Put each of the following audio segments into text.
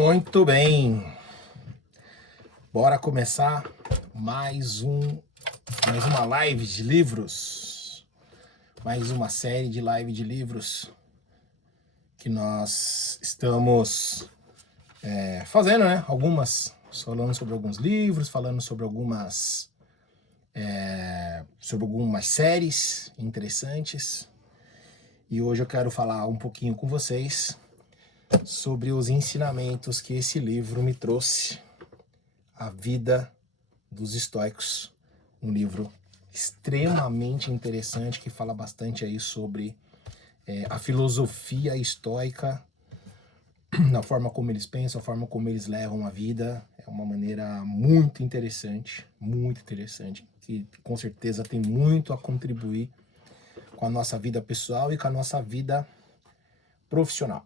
Muito bem, bora começar mais uma live de livros, mais uma série de live de livros que nós estamos fazendo, né? Algumas falando sobre alguns livros, falando sobre algumas séries interessantes. E hoje eu quero falar um pouquinho com vocês sobre os ensinamentos que esse livro me trouxe. A Vida dos Estoicos, um livro extremamente interessante que fala bastante aí sobre a filosofia estoica, na forma como eles pensam, a forma como eles levam a vida. É uma maneira muito interessante, que com certeza tem muito a contribuir com a nossa vida pessoal e com a nossa vida profissional.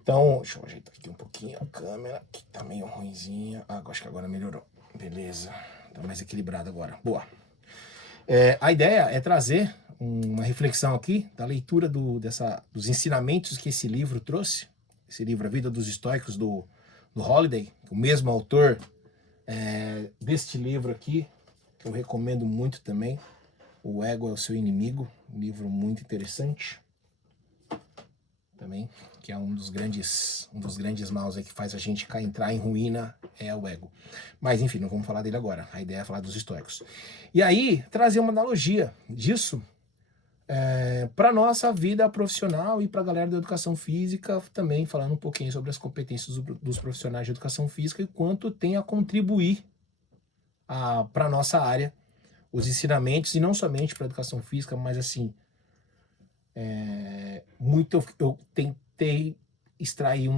Então, deixa eu ajeitar aqui um pouquinho a câmera, que tá meio ruinzinha. Acho que agora melhorou. Beleza, tá mais equilibrado agora. Boa. A ideia é trazer uma reflexão aqui da leitura dos ensinamentos que esse livro trouxe. Esse livro, A Vida dos Estoicos, do Holiday, o mesmo autor deste livro aqui, que eu recomendo muito também. O Ego é o Seu Inimigo, um livro muito interessante também, que é um dos grandes maus aí que faz a gente entrar em ruína, é o ego. Mas enfim, não vamos falar dele agora. A ideia é falar dos estoicos. E aí, trazer uma analogia disso para nossa vida profissional e para a galera da educação física, também falando um pouquinho sobre as competências dos profissionais de educação física e quanto tem a contribuir para a nossa área, os ensinamentos, e não somente para a educação física, mas assim, eu tentei extrair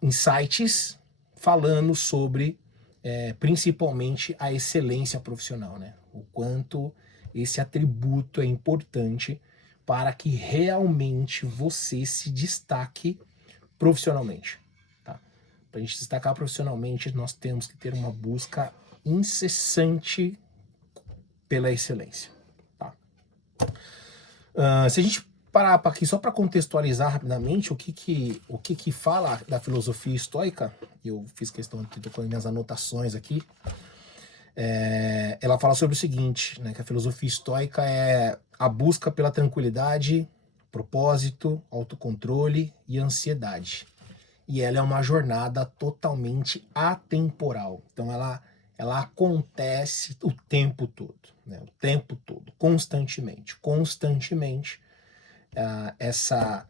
insights falando sobre principalmente a excelência profissional, né? O quanto esse atributo é importante para que realmente você se destaque profissionalmente, tá? Para a gente se destacar profissionalmente, nós temos que ter uma busca incessante pela excelência, tá? Se a gente parar aqui só para contextualizar rapidamente o que fala da filosofia estoica, eu fiz questão de colocar minhas anotações aqui. Ela fala sobre o seguinte, né, que a filosofia estoica é a busca pela tranquilidade, propósito, autocontrole e ansiedade. E ela é uma jornada totalmente atemporal. Então ela acontece o tempo todo, né? O tempo todo, constantemente. Essa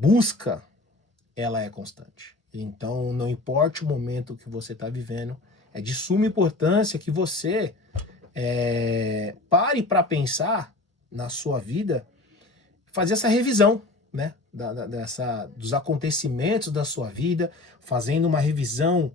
busca, ela é constante. Então, não importa o momento que você está vivendo, é de suma importância que você pare para pensar na sua vida, fazer essa revisão, né, dos acontecimentos da sua vida, fazendo uma revisão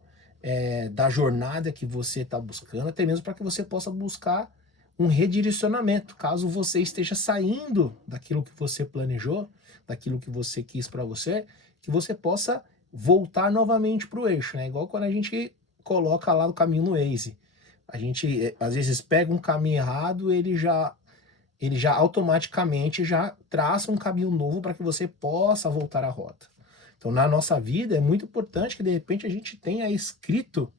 da jornada que você está buscando, até mesmo para que você possa buscar um redirecionamento, caso você esteja saindo daquilo que você planejou, daquilo que você quis para você, que você possa voltar novamente para o eixo, né? Igual quando a gente coloca lá o caminho no Waze. A gente, às vezes, pega um caminho errado, ele já automaticamente já traça um caminho novo para que você possa voltar à rota. Então, na nossa vida, é muito importante que, de repente, a gente tenha escrito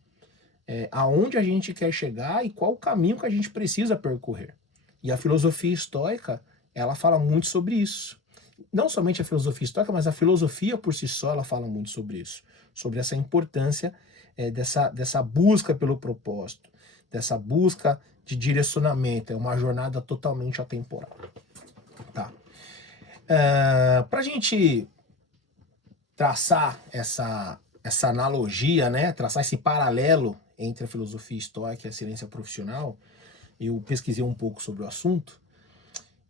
aonde a gente quer chegar e qual o caminho que a gente precisa percorrer. E a filosofia estoica, ela fala muito sobre isso. Não somente a filosofia estoica, mas a filosofia por si só, ela fala muito sobre isso. Sobre essa importância dessa busca pelo propósito, dessa busca de direcionamento. É uma jornada totalmente atemporal. Tá? Para a gente traçar essa analogia, né? Traçar esse paralelo entre a filosofia estoica e a excelência profissional, eu pesquisei um pouco sobre o assunto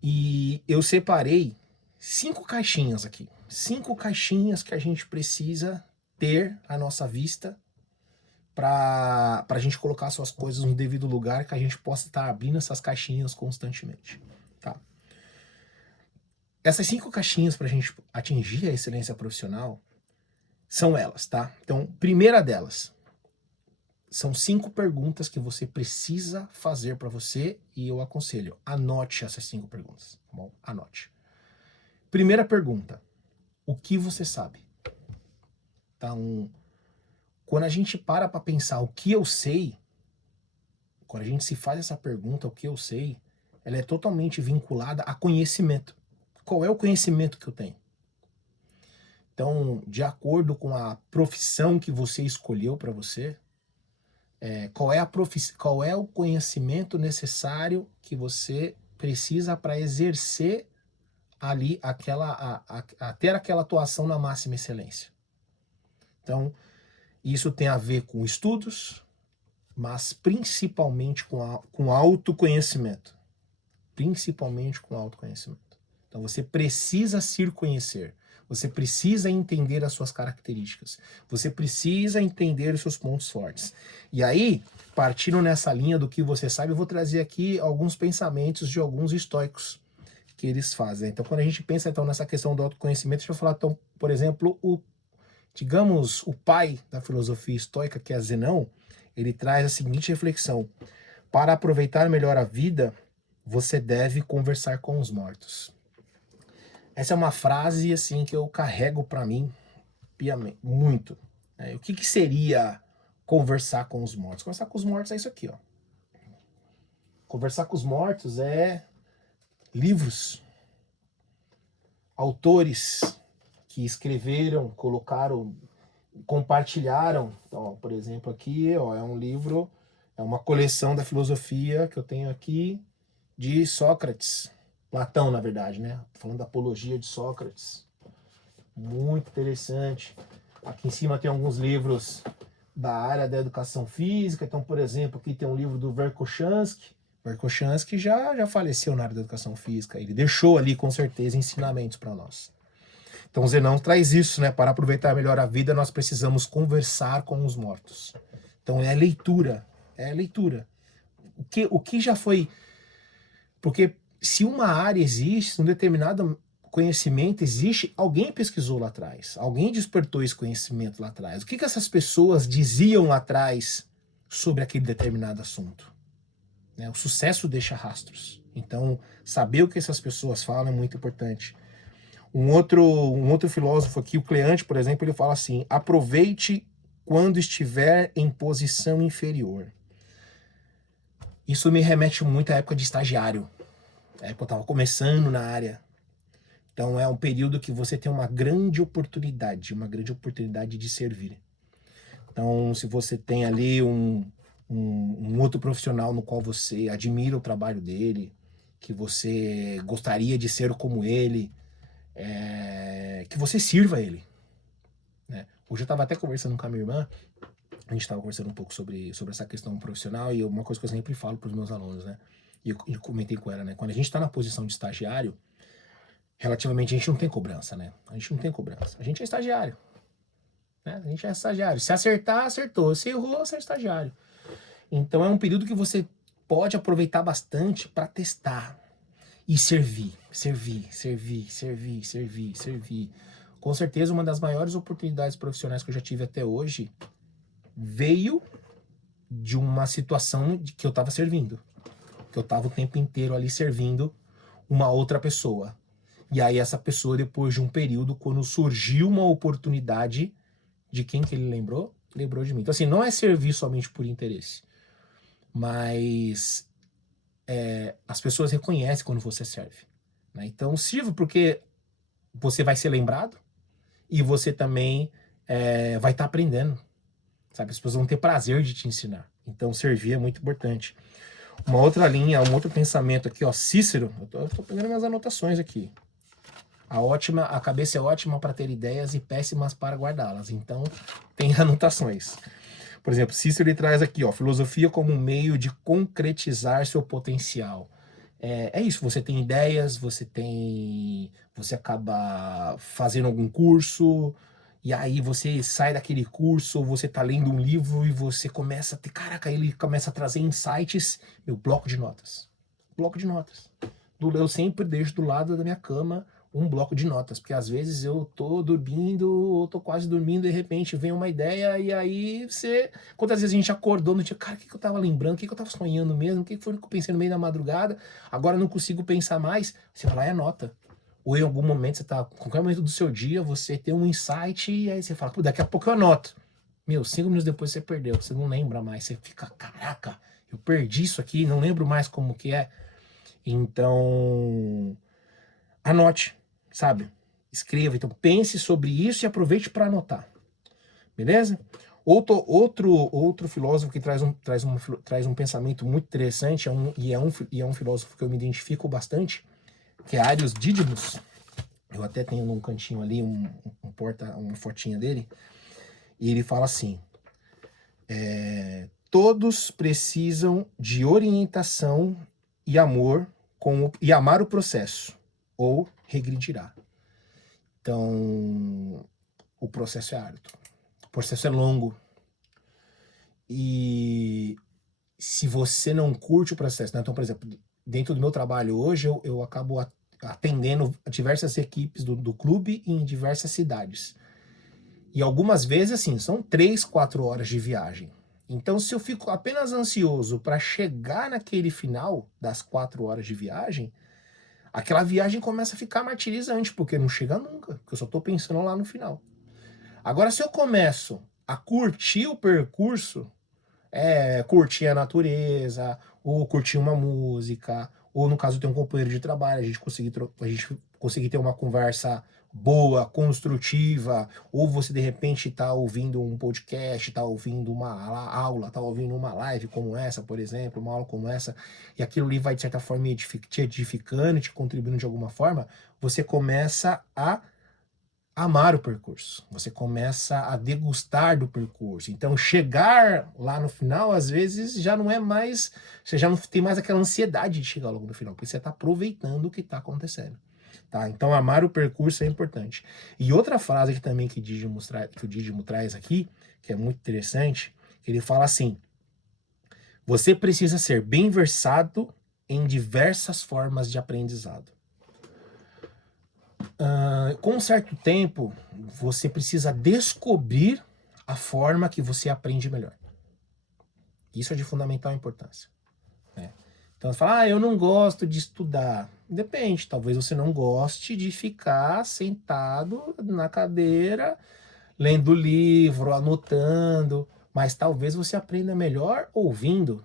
e eu separei 5 caixinhas aqui. 5 caixinhas que a gente precisa ter à nossa vista para a gente colocar suas coisas no devido lugar, que a gente possa estar abrindo essas caixinhas constantemente. Tá? Essas 5 caixinhas para a gente atingir a excelência profissional são elas, tá? Então, primeira delas, são 5 perguntas que você precisa fazer para você e eu aconselho, anote essas 5 perguntas, tá bom? Anote. Primeira pergunta: o que você sabe. Então, quando a gente para pensar o que eu sei, quando a gente se faz essa pergunta, o que eu sei, ela é totalmente vinculada a conhecimento. Qual é o conhecimento que eu tenho? Então, de acordo com a profissão que você escolheu para você, qual é o conhecimento necessário que você precisa para exercer ali a ter aquela atuação na máxima excelência. Então, isso tem a ver com estudos, mas principalmente com autoconhecimento. Principalmente com autoconhecimento. Então você precisa se conhecer. Você precisa entender as suas características. Você precisa entender os seus pontos fortes. E aí, partindo nessa linha do que você sabe, eu vou trazer aqui alguns pensamentos de alguns estoicos que eles fazem. Então, quando a gente pensa então nessa questão do autoconhecimento, deixa eu falar, então, por exemplo, digamos, o pai da filosofia estoica, que é Zenão, ele traz a seguinte reflexão: para aproveitar melhor a vida, você deve conversar com os mortos. Essa é uma frase assim que eu carrego para mim muito. O que seria conversar com os mortos? Conversar com os mortos é isso aqui, ó. Conversar com os mortos é livros, autores que escreveram, colocaram, compartilharam. Então, por exemplo, aqui, ó, é um livro, é uma coleção da filosofia que eu tenho aqui de Sócrates, Platão, na verdade, né? Falando da apologia de Sócrates. Muito interessante. Aqui em cima tem alguns livros da área da educação física. Então, por exemplo, aqui tem um livro do Verkhoshansky. Verkhoshansky já faleceu na área da educação física. Ele deixou ali, com certeza, ensinamentos para nós. Então, Zenão traz isso, né? Para aproveitar melhor a vida, nós precisamos conversar com os mortos. Então, é leitura. É leitura. O que já foi... Porque se uma área existe, um determinado conhecimento existe, alguém pesquisou lá atrás, alguém despertou esse conhecimento lá atrás. O que essas pessoas diziam lá atrás sobre aquele determinado assunto? O sucesso deixa rastros. Então, saber o que essas pessoas falam é muito importante. Um outro filósofo aqui, o Cleante, por exemplo, ele fala assim: aproveite quando estiver em posição inferior. Isso me remete muito à época de estagiário. Eu estava começando na área. Então é um período que você tem uma grande oportunidade de servir. Então, se você tem ali um outro profissional no qual você admira o trabalho dele, que você gostaria de ser como ele, que você sirva ele. Né? Hoje eu estava até conversando com a minha irmã, a gente estava conversando um pouco sobre essa questão profissional, e uma coisa que eu sempre falo para os meus alunos, né? E eu comentei com ela, né? Quando a gente está na posição de estagiário, relativamente a gente não tem cobrança, né? A gente não tem cobrança. A gente é estagiário. Né? A gente é estagiário. Se acertar, acertou. Se errou, você é estagiário. Então é um período que você pode aproveitar bastante para testar e servir. Com certeza, uma das maiores oportunidades profissionais que eu já tive até hoje veio de uma situação de que eu estava servindo. Que eu estava o tempo inteiro ali servindo uma outra pessoa. E aí essa pessoa, depois de um período, quando surgiu uma oportunidade, de quem que ele lembrou? Lembrou de mim. Então assim, não é servir somente por interesse, mas as pessoas reconhecem quando você serve. Né? Então sirva porque você vai ser lembrado e você também vai estar aprendendo. Sabe? As pessoas vão ter prazer de te ensinar. Então servir é muito importante. Uma outra linha, um outro pensamento aqui, ó, Cícero. Eu tô pegando minhas anotações aqui. A cabeça é ótima para ter ideias e péssimas para guardá-las. Então, tem anotações. Por exemplo, Cícero ele traz aqui, ó, filosofia como um meio de concretizar seu potencial. É isso, você tem ideias, você acaba fazendo algum curso, e aí você sai daquele curso, você tá lendo um livro e você começa a ter, caraca, ele começa a trazer insights, meu bloco de notas. Bloco de notas. Eu sempre deixo do lado da minha cama um bloco de notas, porque às vezes eu tô dormindo, ou tô quase dormindo, de repente vem uma ideia, e aí quantas vezes a gente acordou no dia, cara, o que eu tava lembrando, o que eu tava sonhando mesmo, o que foi que eu pensei no meio da madrugada, agora eu não consigo pensar mais, você vai lá e anota. ou em algum momento você tá, qualquer momento do seu dia, você tem um insight e aí você fala, pô, daqui a pouco eu anoto. Meu, 5 minutos depois você perdeu, você não lembra mais, você fica, caraca, eu perdi isso aqui, não lembro mais como que é. Então, anote, sabe? Escreva, então pense sobre isso e aproveite para anotar, beleza? Outro filósofo que traz um pensamento muito interessante, é um filósofo que eu me identifico bastante, que é Arius Dídimos. Eu até tenho num cantinho ali uma fotinha dele, e ele fala assim, todos precisam de orientação e amor e amar o processo, ou regredirá. Então, o processo é árduo, o processo é longo, e se você não curte o processo, né? Então, por exemplo, dentro do meu trabalho hoje, eu acabo atendendo diversas equipes do clube em diversas cidades. E algumas vezes, assim, são 3, 4 horas de viagem. Então, se eu fico apenas ansioso para chegar naquele final das 4 horas de viagem, aquela viagem começa a ficar martirizante, porque não chega nunca, porque eu só estou pensando lá no final. Agora, se eu começo a curtir o percurso, curtir a natureza, ou curtir uma música, ou no caso ter um companheiro de trabalho, a gente conseguir ter uma conversa boa, construtiva, ou você de repente tá ouvindo um podcast, tá ouvindo uma aula, tá ouvindo uma live como essa, por exemplo, uma aula como essa, e aquilo ali vai de certa forma te edificando, te contribuindo de alguma forma, você começa a amar o percurso, você começa a degustar do percurso. Então, chegar lá no final, às vezes, já não é mais, você já não tem mais aquela ansiedade de chegar logo no final, porque você está aproveitando o que está acontecendo. Tá? Então, amar o percurso é importante. E outra frase que também que o Dídimo traz aqui, que é muito interessante, ele fala assim, você precisa ser bem versado em diversas formas de aprendizado. Com um certo tempo, você precisa descobrir a forma que você aprende melhor. Isso é de fundamental importância, né? Então você fala, eu não gosto de estudar. Depende, talvez você não goste de ficar sentado na cadeira, lendo livro, anotando, mas talvez você aprenda melhor ouvindo,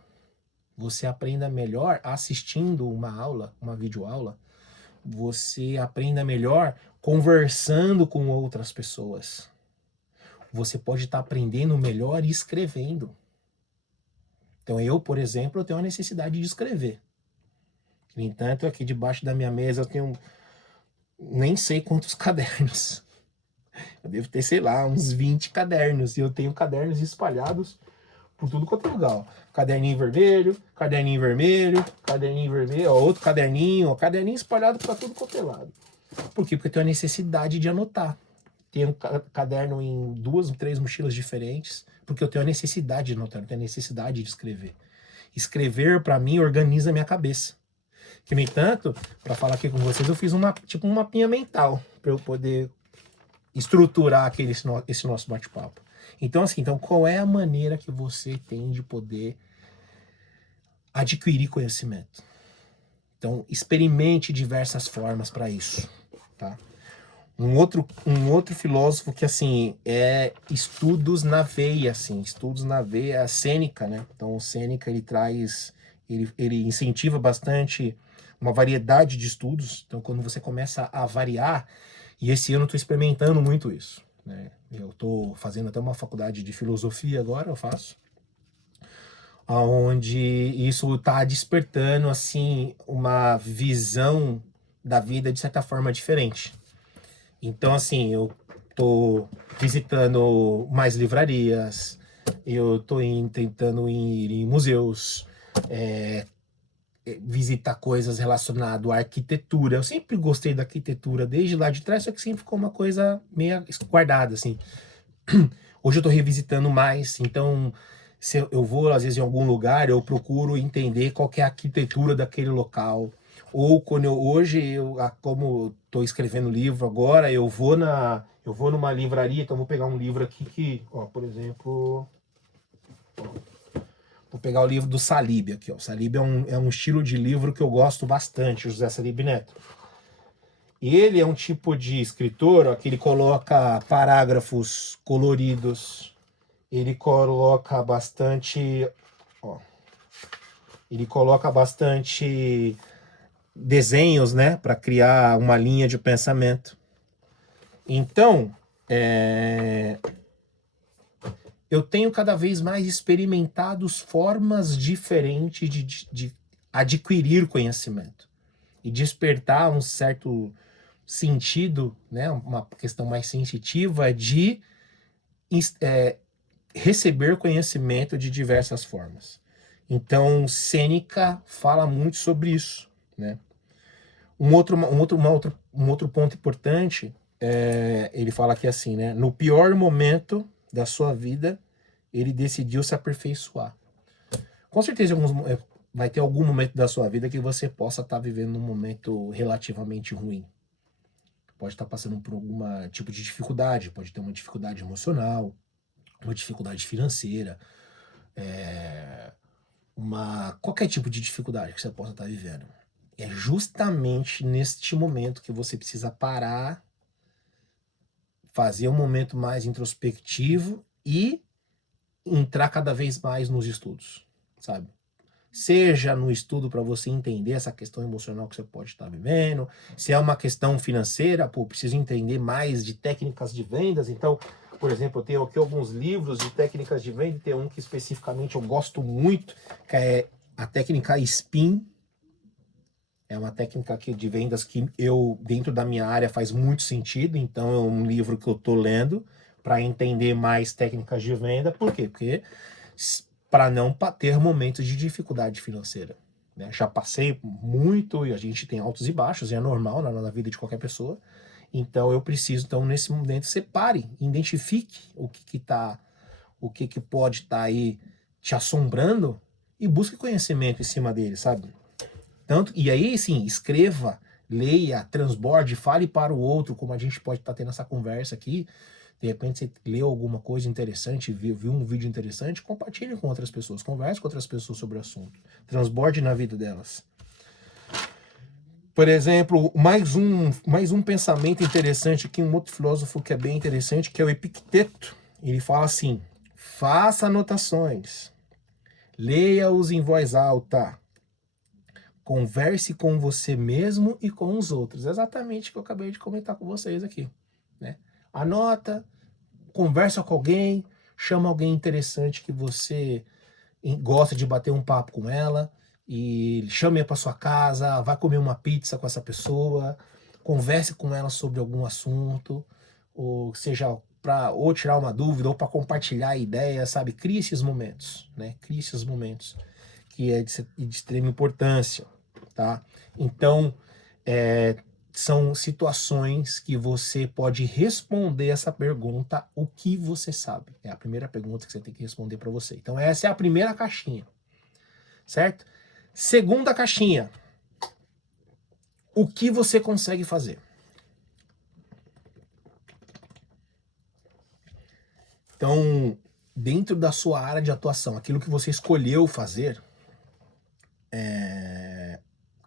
você aprenda melhor assistindo uma aula, uma videoaula, você aprenda melhor conversando com outras pessoas. Você pode estar aprendendo melhor escrevendo. Então eu, por exemplo, eu tenho a necessidade de escrever. No entanto, aqui debaixo da minha mesa eu tenho nem sei quantos cadernos. Eu devo ter, sei lá, uns 20 cadernos. E eu tenho cadernos espalhados por tudo quanto é lugar. Caderninho vermelho, caderninho vermelho, caderninho vermelho, outro caderninho, caderninho espalhado para tudo quanto é lado. Por quê? Porque eu tenho a necessidade de anotar. Tenho caderno em 2, 3 mochilas diferentes, porque eu tenho a necessidade de anotar, eu tenho a necessidade de escrever. Escrever, para mim, organiza a minha cabeça. Que, no entanto, para falar aqui com vocês, eu fiz um mapinha mental, para eu poder estruturar esse nosso bate-papo. Então, assim, qual é a maneira que você tem de poder adquirir conhecimento? Então, experimente diversas formas para isso, tá? Um outro filósofo que, assim, é estudos na veia, assim, estudos na veia, é a Sêneca, né? Então, o Sêneca, ele incentiva bastante uma variedade de estudos. Então, quando você começa a variar, e esse ano eu estou experimentando muito isso, né? Eu estou fazendo até uma faculdade de filosofia agora, eu faço, onde isso está despertando, assim, uma visão da vida de certa forma diferente. Então, assim, eu tô visitando mais livrarias, eu tô tentando ir em museus, visitar coisas relacionadas à arquitetura. Eu sempre gostei da arquitetura desde lá de trás, só que sempre ficou uma coisa meio guardada, assim. Hoje eu tô revisitando mais, então se eu vou às vezes em algum lugar, eu procuro entender qual que é a arquitetura daquele local. Ou quando como estou escrevendo livro agora, eu vou numa livraria, então vou pegar um livro aqui que, ó, por exemplo, vou pegar o livro do Salib aqui, ó. O Salib é um estilo de livro que eu gosto bastante, José Salib Neto. Ele é um tipo de escritor, ó, que ele coloca parágrafos coloridos, ele coloca bastante, ó, ele coloca bastante desenhos, né, para criar uma linha de pensamento. Então, eu tenho cada vez mais experimentado formas diferentes de adquirir conhecimento e despertar um certo sentido, né, uma questão mais sensitiva de receber conhecimento de diversas formas. Então, Sêneca fala muito sobre isso, né? Um outro ponto importante, ele fala aqui assim, né? No pior momento da sua vida, ele decidiu se aperfeiçoar. Com certeza, vai ter algum momento da sua vida que você possa estar vivendo um momento relativamente ruim. Pode estar passando por algum tipo de dificuldade, pode ter uma dificuldade emocional, uma dificuldade financeira, qualquer tipo de dificuldade que você possa estar vivendo. É justamente neste momento que você precisa parar, fazer um momento mais introspectivo e entrar cada vez mais nos estudos, sabe? Seja no estudo para você entender essa questão emocional que você pode estar vivendo, se é uma questão financeira, pô, preciso entender mais de técnicas de vendas, então, por exemplo, eu tenho aqui alguns livros de técnicas de venda, tem um que especificamente eu gosto muito, que é a técnica SPIN. É uma técnica de vendas que dentro da minha área, faz muito sentido. Então, é um livro que eu estou lendo para entender mais técnicas de venda. Por quê? Porque para não ter momentos de dificuldade financeira, né? Já passei muito e a gente tem altos e baixos, e é normal na vida de qualquer pessoa. Então, eu preciso, nesse momento, separe, identifique o que pode estar aí te assombrando e busque conhecimento em cima dele, sabe? E aí, sim, escreva, leia, transborde, fale para o outro, como a gente pode estar tendo essa conversa aqui. De repente você leu alguma coisa interessante, viu um vídeo interessante, compartilhe com outras pessoas, converse com outras pessoas sobre o assunto, transborde na vida delas. Por exemplo, mais um pensamento interessante aqui, um outro filósofo que é bem interessante, que é o Epicteto. Ele fala assim: faça anotações, leia-os em voz alta, converse com você mesmo e com os outros. Exatamente o que eu acabei de comentar com vocês aqui, né? Anota, conversa com alguém, chama alguém interessante que você gosta de bater um papo com ela e chame-a para sua casa, vai comer uma pizza com essa pessoa, converse com ela sobre algum assunto, ou seja, para ou tirar uma dúvida ou para compartilhar ideias, sabe? Crie esses momentos, né? Crie esses momentos que é de extrema importância, tá? Então, são situações que você pode responder essa pergunta: o que você sabe? É a primeira pergunta que você tem que responder para você. Então, essa é a primeira caixinha, certo? Segunda caixinha: o que você consegue fazer? Então, dentro da sua área de atuação, aquilo que você escolheu fazer,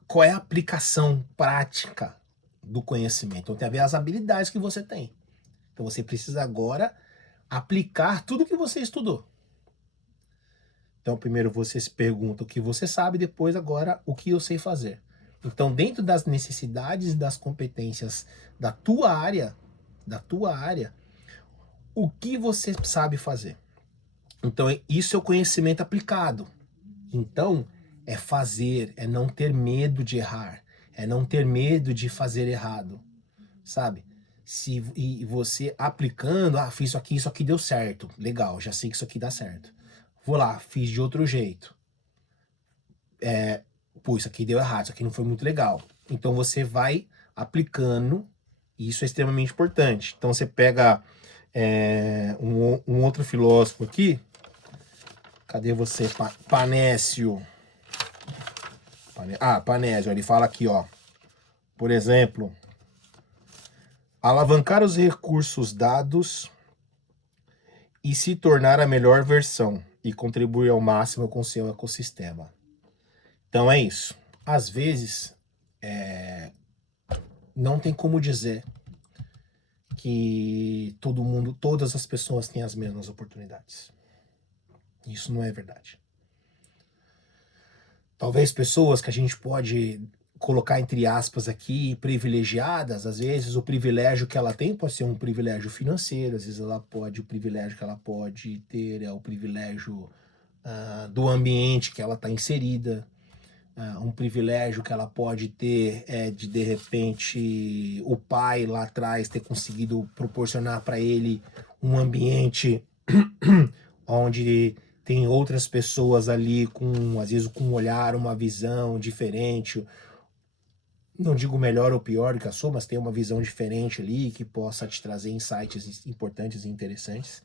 qual é a aplicação prática do conhecimento? Então, tem a ver as habilidades que você tem. Então, você precisa agora aplicar tudo que você estudou. Então, primeiro você se pergunta o que você sabe, depois agora o que eu sei fazer. Então, dentro das necessidades e das competências da tua área, o que você sabe fazer? Então, isso é o conhecimento aplicado. Então, é fazer, é não ter medo de errar, é não ter medo de fazer errado, sabe? E você aplicando, fiz isso aqui deu certo, legal, já sei que isso aqui dá certo. Vou lá, fiz de outro jeito. Pô, isso aqui deu errado, isso aqui não foi muito legal. Então você vai aplicando, e isso é extremamente importante. Então você pega um outro filósofo aqui, cadê você? Panécio. Panésio, ele fala aqui, ó. Por exemplo, alavancar os recursos dados e se tornar a melhor versão e contribuir ao máximo com seu ecossistema. Então é isso. Às vezes, não tem como dizer que todas as pessoas têm as mesmas oportunidades. Isso não é verdade. Talvez pessoas que a gente pode colocar entre aspas aqui, privilegiadas, às vezes o privilégio que ela tem pode ser um privilégio financeiro, às vezes o privilégio que ela pode ter é o privilégio do ambiente que ela está inserida, um privilégio que ela pode ter é de repente, o pai lá atrás ter conseguido proporcionar para ele um ambiente onde tem outras pessoas ali às vezes com um olhar, uma visão diferente, não digo melhor ou pior do que a sua, mas tem uma visão diferente ali que possa te trazer insights importantes e interessantes.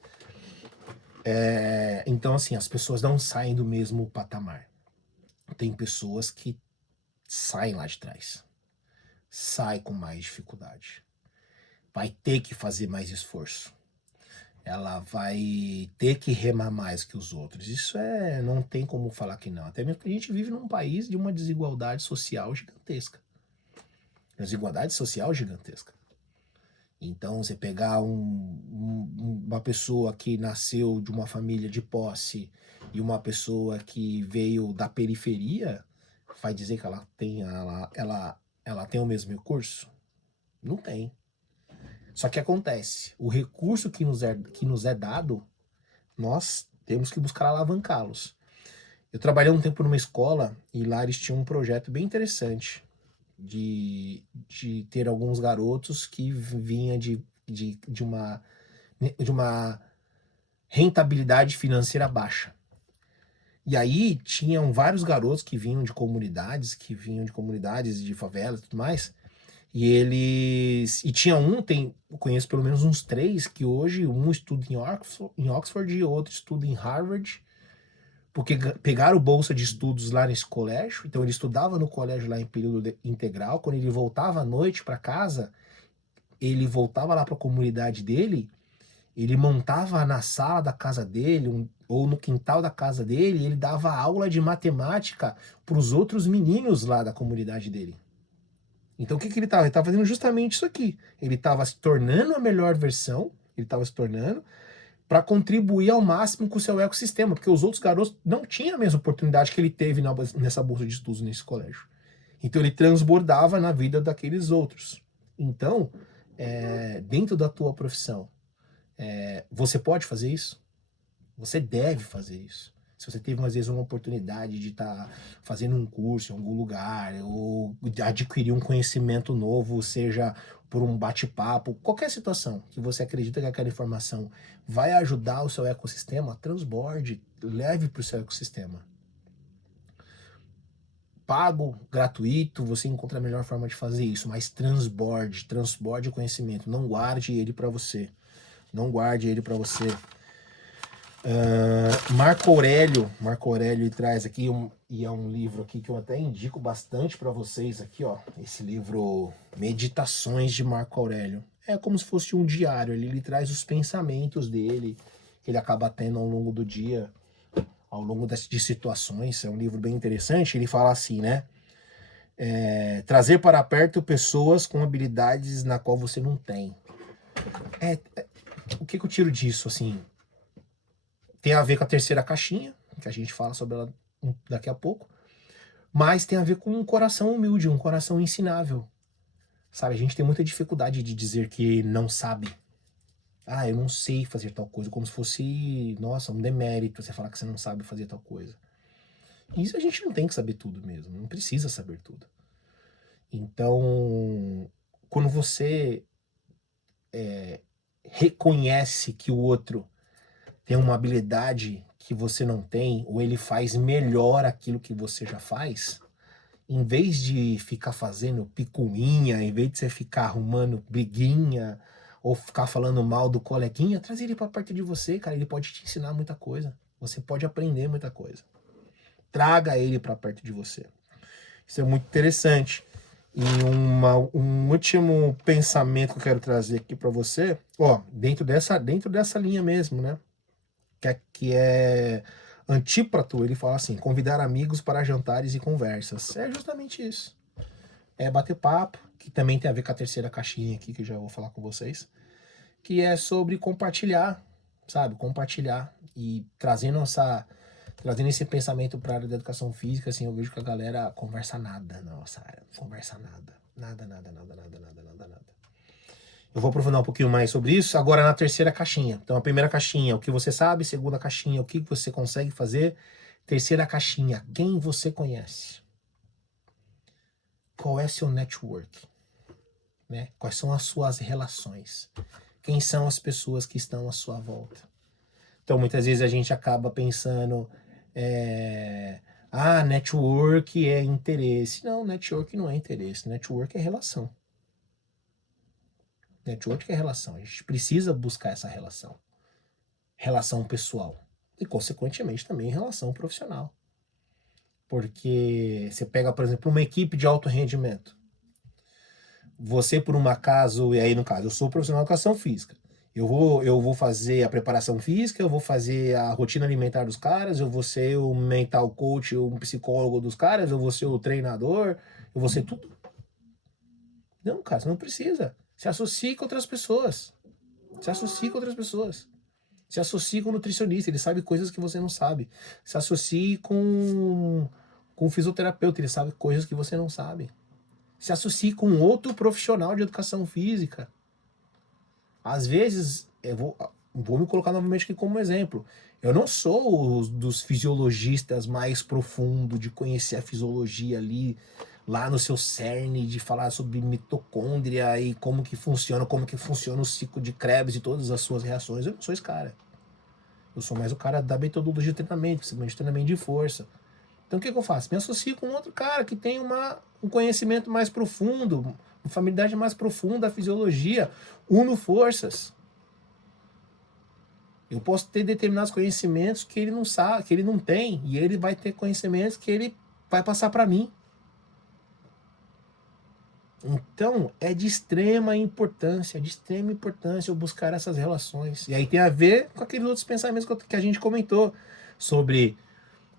Então, assim, as pessoas não saem do mesmo patamar. Tem pessoas que saem lá de trás, sai com mais dificuldade, vai ter que fazer mais esforço, ela vai ter que remar mais que os outros. Isso não tem como falar que não. Até mesmo que a gente vive num país de uma desigualdade social gigantesca. Desigualdade social gigantesca. Então, você pegar uma pessoa que nasceu de uma família de posse e uma pessoa que veio da periferia, vai dizer que ela tem o mesmo recurso? Não tem. Só que acontece, o recurso que nos é dado, nós temos que buscar alavancá-los. Eu trabalhei um tempo numa escola e lá eles tinham um projeto bem interessante de ter alguns garotos que vinha de uma rentabilidade financeira baixa. E aí tinham vários garotos que vinham de comunidades, de favelas e tudo mais. E tinha eu conheço pelo menos uns 3 que hoje um estuda em Oxford e outro estuda em Harvard, porque pegaram bolsa de estudos lá nesse colégio. Então ele estudava no colégio lá em período integral. Quando ele voltava à noite para casa, ele voltava lá para a comunidade dele, ele montava na sala da casa dele ou no quintal da casa dele, e ele dava aula de matemática para os outros meninos lá da comunidade dele. Então o que ele estava? Ele estava fazendo justamente isso aqui. Ele estava se tornando a melhor versão, ele estava se tornando para contribuir ao máximo com o seu ecossistema, porque os outros garotos não tinham a mesma oportunidade que ele teve nessa bolsa de estudos nesse colégio. Então ele transbordava na vida daqueles outros. Então, dentro da tua profissão, você pode fazer isso? Você deve fazer isso. Se você teve, às vezes, uma oportunidade de estar fazendo um curso em algum lugar, ou adquirir um conhecimento novo, seja por um bate-papo, qualquer situação que você acredita que aquela informação vai ajudar o seu ecossistema, transborde, leve para o seu ecossistema. Pago, gratuito, você encontra a melhor forma de fazer isso, mas transborde o conhecimento, não guarde ele para você. Não guarde ele para você. Marco Aurélio traz aqui e é um livro aqui que eu até indico bastante para vocês aqui, ó. Esse livro Meditações de Marco Aurélio. É como se fosse um diário, ele traz os pensamentos dele, que ele acaba tendo ao longo do dia, ao longo de situações. É um livro bem interessante. Ele fala assim, né? Trazer para perto pessoas com habilidades na qual você não tem. O que eu tiro disso, assim? Tem a ver com a terceira caixinha, que a gente fala sobre ela daqui a pouco, mas tem a ver com um coração humilde, um coração ensinável. Sabe, a gente tem muita dificuldade de dizer que não sabe. Eu não sei fazer tal coisa, como se fosse, nossa, um demérito você falar que você não sabe fazer tal coisa. Isso a gente não tem que saber tudo mesmo, não precisa saber tudo. Então, quando você reconhece que o outro tem uma habilidade que você não tem, ou ele faz melhor aquilo que você já faz, em vez de ficar fazendo picuinha, em vez de você ficar arrumando briguinha, ou ficar falando mal do coleguinha, traz ele para perto de você, cara, ele pode te ensinar muita coisa, você pode aprender muita coisa. Traga ele para perto de você. Isso é muito interessante. E um último pensamento que eu quero trazer aqui para você, ó, dentro dessa linha mesmo, né? Que é Antíprato, ele fala assim: convidar amigos para jantares e conversas. É justamente isso. É bater papo, que também tem a ver com a terceira caixinha aqui, que eu já vou falar com vocês, que é sobre compartilhar, sabe? Compartilhar e trazendo esse pensamento para a área da educação física, assim, eu vejo que a galera conversa nada na nossa área, conversa nada. Nada. Eu vou aprofundar um pouquinho mais sobre isso agora na terceira caixinha. Então, a primeira caixinha, o que você sabe. Segunda caixinha, o que você consegue fazer. Terceira caixinha, quem você conhece. Qual é seu network? Né? Quais são as suas relações? Quem são as pessoas que estão à sua volta? Então, muitas vezes a gente acaba pensando... network é interesse. Não, network não é interesse. Network é relação. Network é relação. A gente precisa buscar essa relação. Relação pessoal. E, consequentemente, também relação profissional. Porque você pega, por exemplo, uma equipe de alto rendimento. Você, por um acaso, e aí no caso, eu sou profissional de educação física. Eu vou fazer a preparação física, eu vou fazer a rotina alimentar dos caras, eu vou ser o mental coach, um psicólogo dos caras, eu vou ser o treinador, eu vou ser tudo. Não, cara, você não precisa. Se associe com outras pessoas. Se associe com outras pessoas. Se associe com um nutricionista, ele sabe coisas que você não sabe. Se associe com um fisioterapeuta, ele sabe coisas que você não sabe. Se associe com outro profissional de educação física. Às vezes, eu vou me colocar novamente aqui como exemplo. Eu não sou dos fisiologistas mais profundo, de conhecer a fisiologia ali, lá no seu cerne, de falar sobre mitocôndria e como que funciona o ciclo de Krebs e todas as suas reações. Eu não sou esse cara. Eu sou mais o cara da metodologia de treinamento, principalmente treinamento de força. Então o que eu faço? Me associo com outro cara que tem um conhecimento mais profundo, uma familiaridade mais profunda da fisiologia. Uno forças. Eu posso ter determinados conhecimentos que ele não sabe, que ele não tem, e ele vai ter conhecimentos que ele vai passar para mim. Então, é de extrema importância eu buscar essas relações. E aí tem a ver com aqueles outros pensamentos que a gente comentou sobre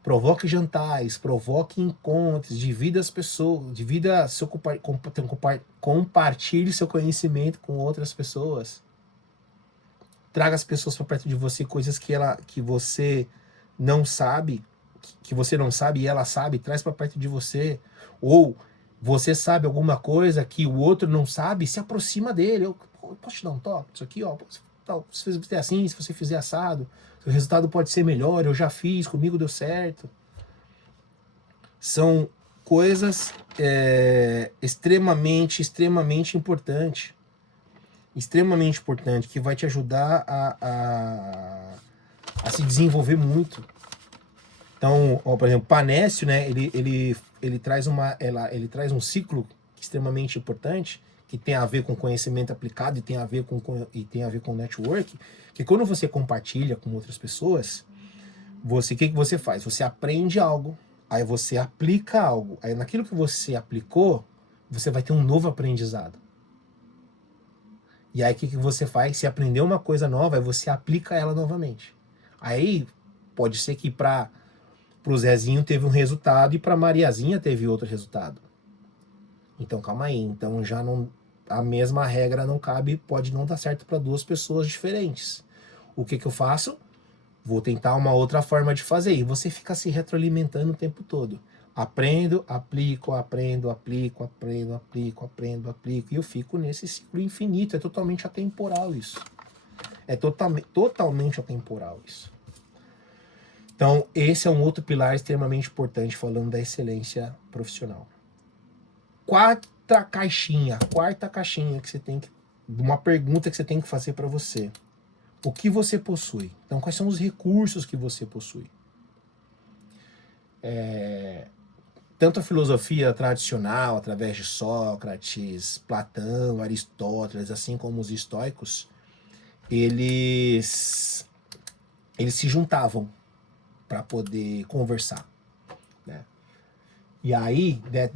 provoque jantares, provoque encontros, divida as pessoas, compartilhe seu conhecimento com outras pessoas. Traga as pessoas para perto de você, coisas que você não sabe, que você não sabe e ela sabe, traz para perto de você. Ou você sabe alguma coisa que o outro não sabe, se aproxima dele. Eu posso te dar um toque? Isso aqui, ó, se você fizer assim, se você fizer assado, o resultado pode ser melhor, eu já fiz, comigo deu certo. São coisas extremamente importantes. Extremamente importante, que vai te ajudar a se desenvolver muito. Então, ó, por exemplo, Panécio, né, ele traz um ciclo extremamente importante, que tem a ver com conhecimento aplicado e tem a ver com network, que quando você compartilha com outras pessoas, o que você faz? Você aprende algo, aí você aplica algo, aí naquilo que você aplicou, você vai ter um novo aprendizado. E aí o que você faz? Se aprender uma coisa nova, aí você aplica ela novamente. Aí pode ser que para o Zezinho teve um resultado e para Mariazinha teve outro resultado. Então calma aí, então já não, a mesma regra não cabe, pode não dar certo para duas pessoas diferentes. O que eu faço? Vou tentar uma outra forma de fazer. E você fica se retroalimentando o tempo todo. Aprendo, aplico, aprendo, aplico, aprendo, aplico, aprendo, aplico. E eu fico nesse ciclo infinito. É totalmente atemporal isso. É totalmente atemporal isso. Então, esse é um outro pilar extremamente importante falando da excelência profissional. Quarta caixinha que você tem que... Uma pergunta que você tem que fazer para você. O que você possui? Então, quais são os recursos que você possui? Tanto a filosofia tradicional, através de Sócrates, Platão, Aristóteles, assim como os estoicos, eles se juntavam para poder conversar, né? E aí, né,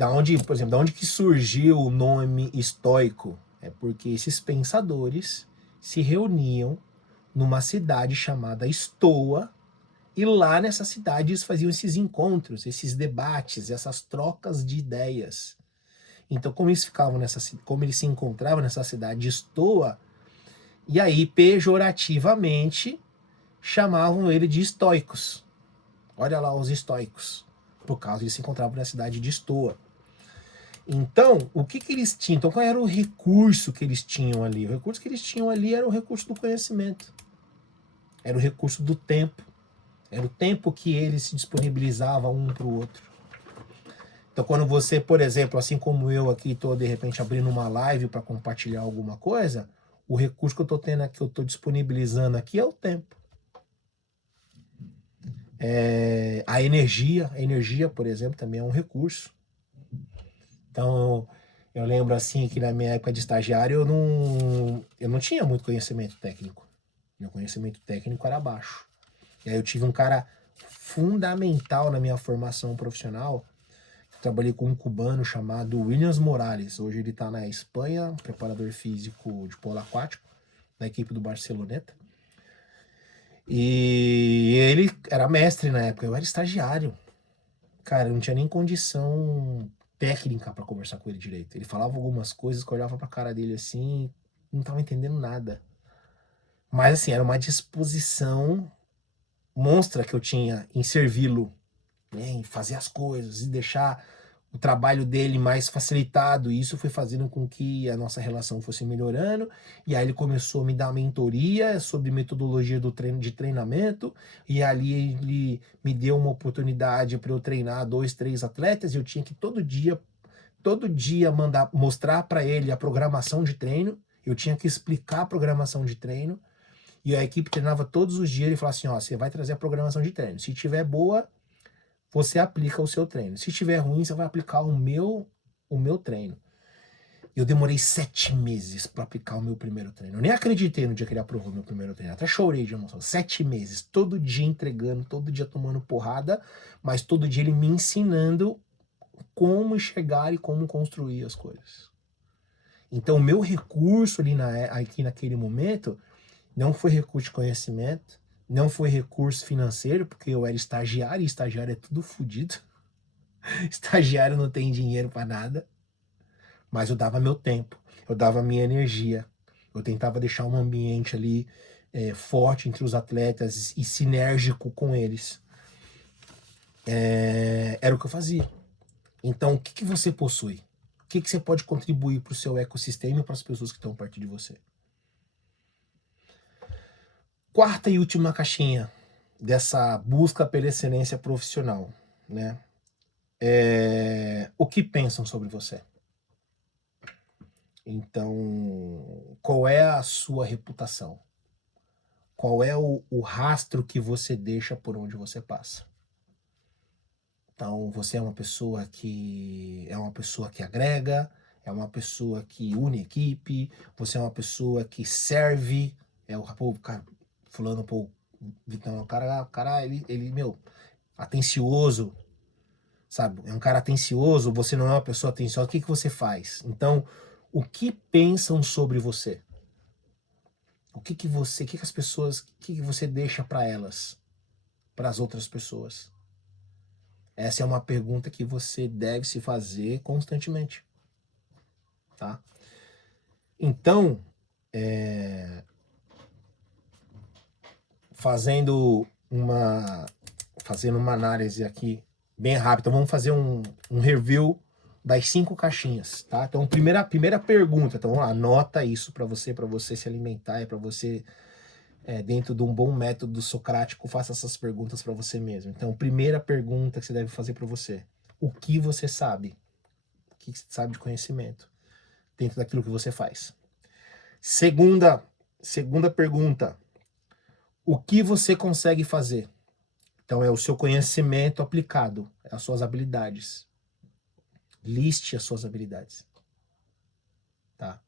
por exemplo, da onde que surgiu o nome estoico? É porque esses pensadores se reuniam numa cidade chamada Estoa, e lá nessa cidade eles faziam esses encontros, esses debates, essas trocas de ideias. Então, como eles se encontravam nessa cidade de Estoa, e aí pejorativamente chamavam ele de estoicos. Olha lá os estoicos, por causa que eles se encontravam na cidade de Estoa. Então, o que eles tinham? Então, qual era o recurso que eles tinham ali? O recurso que eles tinham ali era o recurso do conhecimento. Era o recurso do tempo. Era o tempo que eles se disponibilizavam um para o outro. Então, quando você, por exemplo, assim como eu aqui estou de repente abrindo uma live para compartilhar alguma coisa, o recurso que eu estou tendo aqui, eu estou disponibilizando aqui é o tempo. A energia, por exemplo, também é um recurso. Então, eu lembro assim que na minha época de estagiário eu não tinha muito conhecimento técnico. Meu conhecimento técnico era baixo. E aí eu tive um cara fundamental na minha formação profissional. Trabalhei com um cubano chamado Williams Morales. Hoje ele está na Espanha, preparador físico de polo aquático, da equipe do Barceloneta. E ele era mestre na época, eu era estagiário. Cara, eu não tinha nem condição técnica para conversar com ele direito. Ele falava algumas coisas que eu olhava pra cara dele assim, não tava entendendo nada. Mas assim, era uma disposição monstra que eu tinha em servi-lo, né, em fazer as coisas e deixar o trabalho dele mais facilitado. E isso foi fazendo com que a nossa relação fosse melhorando. E aí ele começou a me dar mentoria sobre metodologia de treinamento. E ali ele me deu uma oportunidade para eu treinar 2, 3 atletas. E eu tinha que todo dia mostrar para ele a programação de treino. Eu tinha que explicar a programação de treino. E a equipe treinava todos os dias. Ele falava assim: ó, você vai trazer a programação de treino. Se tiver boa, você aplica o seu treino. Se estiver ruim, você vai aplicar o meu treino. Eu demorei 7 meses para aplicar o meu primeiro treino. Eu nem acreditei no dia que ele aprovou meu primeiro treino. Até chorei de emoção. 7 meses, todo dia entregando, todo dia tomando porrada, mas todo dia ele me ensinando como chegar e como construir as coisas. Então, o meu recurso aqui naquele momento não foi recurso de conhecimento, não foi recurso financeiro, porque eu era estagiário, e estagiário é tudo fodido. Estagiário não tem dinheiro para nada, mas eu dava meu tempo, eu dava minha energia, eu tentava deixar um ambiente ali forte entre os atletas e sinérgico com eles. Era o que eu fazia. Então, o que você possui? O que você pode contribuir para o seu ecossistema e para as pessoas que estão perto de você? Quarta e última caixinha dessa busca pela excelência profissional, né? O que pensam sobre você? Então, qual é a sua reputação? Qual é o rastro que você deixa por onde você passa? Então, você é uma pessoa que agrega, é uma pessoa que une equipe, você é uma pessoa que serve, cara, fulano, pô, Vitão, o cara, ele, meu, atencioso, sabe? É um cara atencioso, você não é uma pessoa atenciosa, o que você faz? Então, o que pensam sobre você? O que as pessoas, o que você deixa para elas, para as outras pessoas? Essa é uma pergunta que você deve se fazer constantemente, tá? Então, fazendo uma análise aqui bem rápida, vamos fazer um review das 5 caixinhas, tá? Então, primeira pergunta, então anota isso para você se alimentar, para você dentro de um bom método socrático, faça essas perguntas para você mesmo. Então, primeira pergunta que você deve fazer para você: o que você sabe? O que você sabe de conhecimento dentro daquilo que você faz? Segunda pergunta: o que você consegue fazer? Então, é o seu conhecimento aplicado, é as suas habilidades. Liste as suas habilidades. Tá?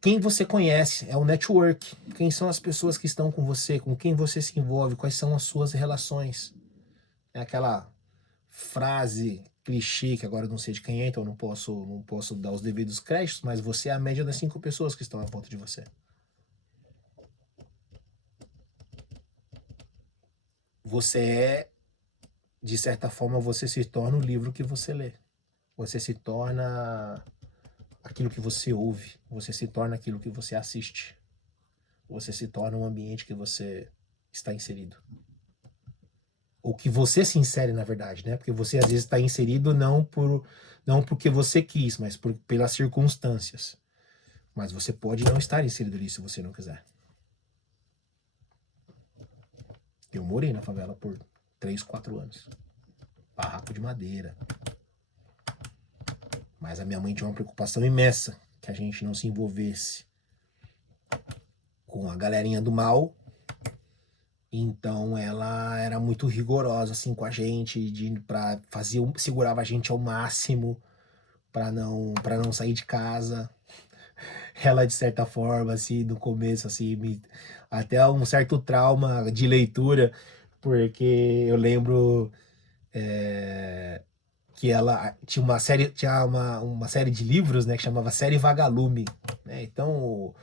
Quem você conhece, é o network. Quem são as pessoas que estão com você, com quem você se envolve, quais são as suas relações. É aquela frase clichê que agora eu não sei de quem é, então não posso dar os devidos créditos, mas você é a média das 5 pessoas que estão à volta de você. Você de certa forma, você se torna o livro que você lê. você se torna aquilo que você ouve, você se torna aquilo que você assiste, você se torna um ambiente que você está inserido. Ou que você se insere, na verdade, né? Porque você às vezes está inserido não porque você quis, mas pelas circunstâncias. Mas você pode não estar inserido ali se você não quiser. Eu morei na favela por 3, 4 anos. Barraco de madeira. Mas a minha mãe tinha uma preocupação imensa que a gente não se envolvesse com a galerinha do mal. Então ela era muito rigorosa assim com a gente, segurava a gente ao máximo para não sair de casa. Ela de certa forma assim no começo assim até um certo trauma de leitura, porque eu lembro que ela tinha uma série de livros, né, que chamava Série Vagalume, né? Então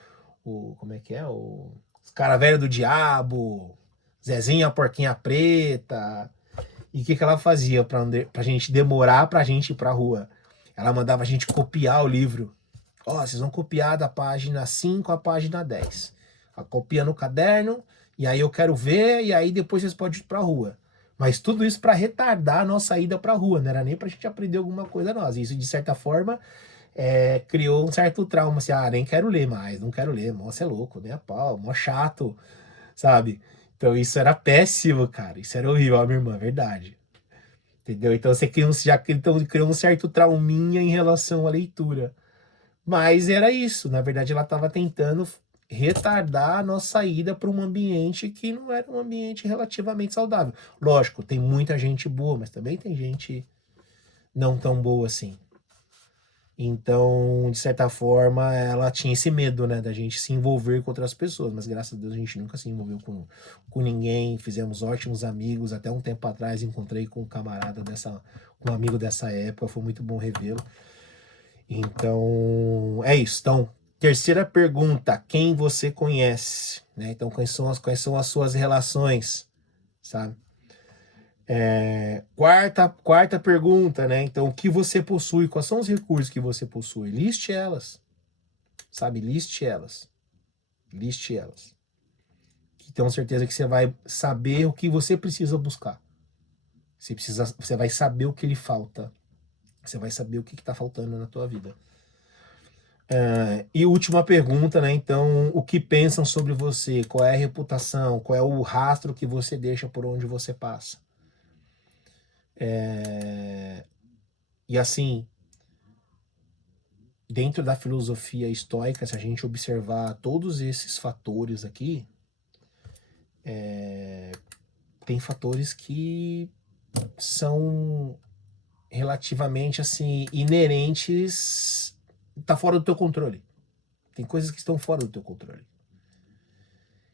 como é que é? Os Cara Velho do Diabo, Zezinha a Porquinha Preta. E o que ela fazia pra gente demorar pra gente ir pra rua? Ela mandava a gente copiar o livro. Ó, vocês vão copiar da página 5 à página 10. Copia no caderno, e aí eu quero ver, e aí depois vocês podem ir pra rua. Mas tudo isso para retardar a nossa ida pra rua, não era nem pra gente aprender alguma coisa nós. Isso, de certa forma, criou um certo trauma, assim, nem quero ler mais, não quero ler, você é louco, né, pau, mó chato, sabe? Então isso era péssimo, cara, isso era horrível, minha irmã, verdade. Entendeu? Então você criou um certo trauminha em relação à leitura. Mas era isso, na verdade ela estava tentando retardar a nossa ida para um ambiente que não era um ambiente relativamente saudável. Lógico, tem muita gente boa, mas também tem gente não tão boa assim. Então, de certa forma, ela tinha esse medo, né, da gente se envolver com outras pessoas, mas graças a Deus a gente nunca se envolveu com ninguém, fizemos ótimos amigos. Até um tempo atrás encontrei com com um amigo dessa época, foi muito bom revê-lo. Então, é isso. Então, terceira pergunta, quem você conhece, né? Então, quais são as suas relações, sabe? Quarta pergunta, né? Então, o que você possui? Quais são os recursos que você possui? Liste elas, sabe? Liste elas. Liste elas. Tenho certeza que você vai saber o que você precisa buscar. Você vai saber o que lhe falta. Você vai saber o que está faltando na tua vida. E última pergunta, né? Então, o que pensam sobre você? Qual é a reputação? Qual é o rastro que você deixa por onde você passa? E assim, dentro da filosofia estoica, se a gente observar todos esses fatores aqui, tem fatores que são relativamente assim inerentes, tá fora do teu controle. Tem coisas que estão fora do teu controle.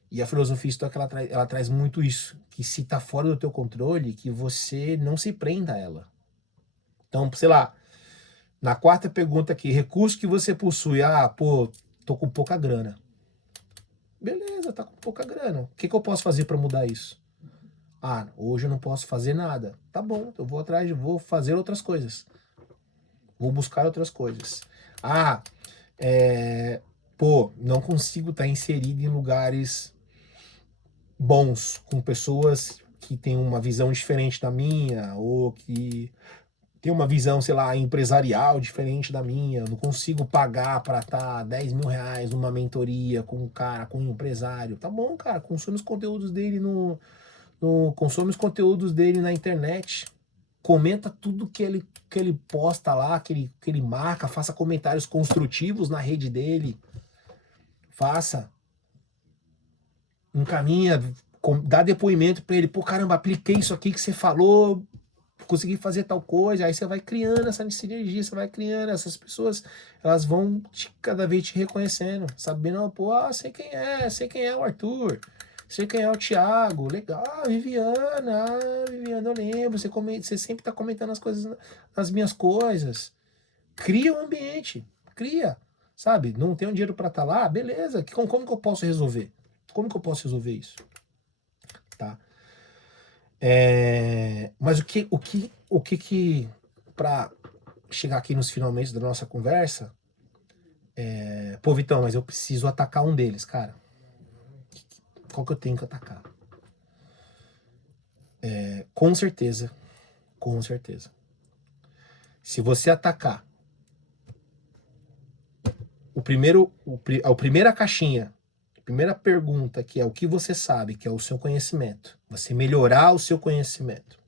E a filosofia estoica ela traz muito isso, que se tá fora do teu controle, que você não se prenda a ela. Então, sei lá, na quarta pergunta aqui, recurso que você possui, pô, tô com pouca grana. Beleza, tá com pouca grana. O que eu posso fazer para mudar isso? Hoje eu não posso fazer nada. Tá bom, eu vou fazer outras coisas. Vou buscar outras coisas. Não consigo estar inserido em lugares bons, com pessoas que têm uma visão diferente da minha, ou que tem uma visão, sei lá, empresarial diferente da minha. Eu não consigo pagar para estar 10 mil reais numa mentoria com um cara, com um empresário. Tá bom, cara, consome os conteúdos dele consome os conteúdos dele na internet. Comenta tudo que ele posta lá, que ele marca, faça comentários construtivos na rede dele. Faça. Encaminha, dá depoimento para ele. Pô, caramba, apliquei isso aqui que você falou, consegui fazer tal coisa. Aí você vai criando essa sinergia, você vai criando essas pessoas, elas vão cada vez te reconhecendo, sabendo, sei quem é o Arthur, sei quem é o Thiago, legal, Viviana, Viviana, eu lembro, você sempre tá comentando as coisas, as minhas coisas. Cria um ambiente, cria, sabe? Não tenho dinheiro para estar lá, beleza, como que eu posso resolver? Como que eu posso resolver isso? Tá? Mas para chegar aqui nos finalmente da nossa conversa, pô, Vitão, mas eu preciso atacar um deles, cara. Qual que eu tenho que atacar? Com certeza, com certeza. Se você atacar a primeira caixinha, a primeira pergunta, que é o que você sabe, que é o seu conhecimento, você melhorar o seu conhecimento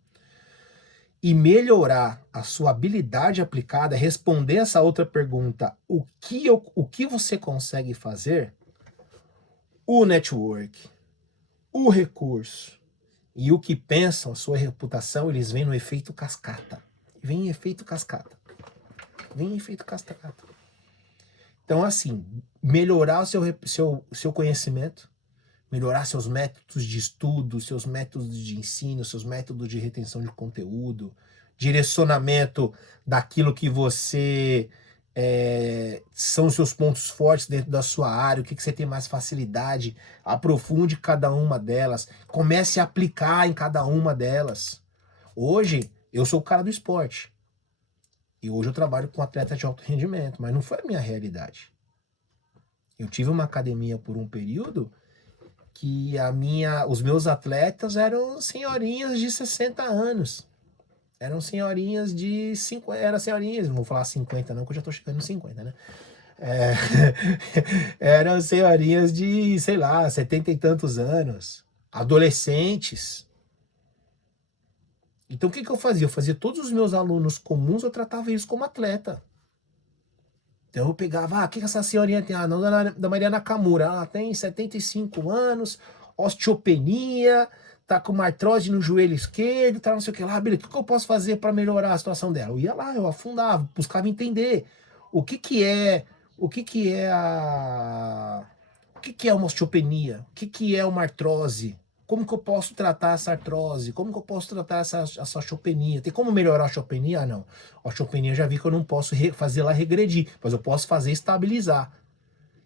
e melhorar a sua habilidade aplicada, responder essa outra pergunta, o que você consegue fazer, o network, o recurso e o que pensam, a sua reputação, eles vêm no efeito cascata. Vem em efeito cascata. Vem em efeito cascata. Então, assim, melhorar o seu conhecimento, melhorar seus métodos de estudo, seus métodos de ensino, seus métodos de retenção de conteúdo, direcionamento daquilo que você são os seus pontos fortes dentro da sua área, o que você tem mais facilidade, aprofunde cada uma delas, comece a aplicar em cada uma delas. Hoje, eu sou o cara do esporte. E hoje eu trabalho com atleta de alto rendimento, mas não foi a minha realidade. Eu tive uma academia por um período que os meus atletas eram senhorinhas de 60 anos. Eram senhorinhas de 50, eram senhorinhas, não vou falar 50 não, que eu já tô chegando nos 50, né? Eram senhorinhas de, sei lá, 70 e tantos anos, adolescentes. Então o que eu fazia? Eu fazia todos os meus alunos comuns, eu tratava isso como atleta. Então eu pegava, o que essa senhorinha tem? Não, da Maria Nakamura, ela tem 75 anos, osteopenia, tá com uma artrose no joelho esquerdo, tá não sei o que lá, beleza, o que eu posso fazer para melhorar a situação dela? Eu ia lá, eu afundava, buscava entender o que é uma osteopenia, o que é uma artrose, como que eu posso tratar essa artrose, como que eu posso tratar essa osteopenia, tem como melhorar a osteopenia? Não, a osteopenia já vi que eu não posso fazer ela regredir, mas eu posso fazer estabilizar.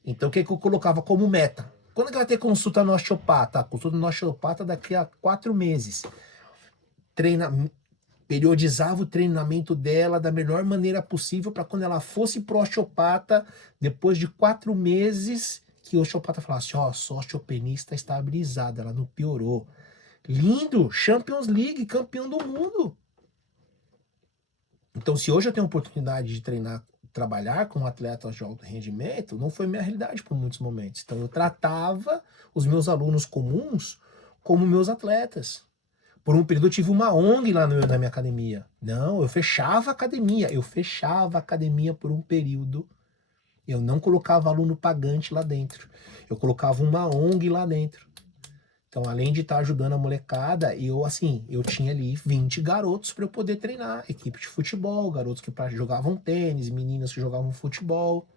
Então o que eu colocava como meta? Quando que vai ter consulta no osteopata? Consulta no osteopata daqui a 4 meses. Periodizava o treinamento dela da melhor maneira possível para quando ela fosse pro osteopata, depois de 4 meses, que o osteopata falasse, sua osteopenia está estabilizada, ela não piorou. Lindo! Champions League, campeão do mundo! Então, se hoje eu tenho a oportunidade de trabalhar com atletas de alto rendimento, não foi minha realidade por muitos momentos. Então, eu tratava os meus alunos comuns como meus atletas. Por um período eu tive uma ONG lá na minha academia. Não, eu fechava a academia. Eu fechava a academia por um período. Eu não colocava aluno pagante lá dentro. Eu colocava uma ONG lá dentro. Então, além de estar ajudando a molecada, eu tinha ali 20 garotos para eu poder treinar. Equipe de futebol, garotos que jogavam tênis, meninas que jogavam futebol.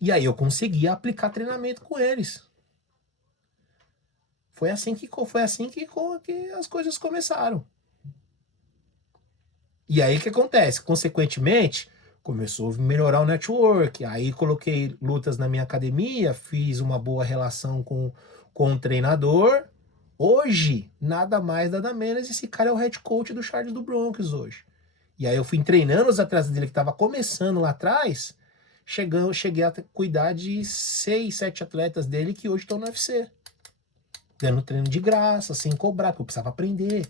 E aí eu conseguia aplicar treinamento com eles. Foi assim que as coisas começaram. E aí o que acontece? Consequentemente, começou a melhorar o network. Aí coloquei lutas na minha academia, fiz uma boa relação com o treinador. Hoje, nada mais, nada menos, esse cara é o head coach do Chargers do Broncos hoje. E aí eu fui treinando os atletas dele que estavam começando lá atrás, cheguei a cuidar de 6, 7 atletas dele que hoje estão no UFC. Dando treino de graça, sem cobrar, porque eu precisava aprender.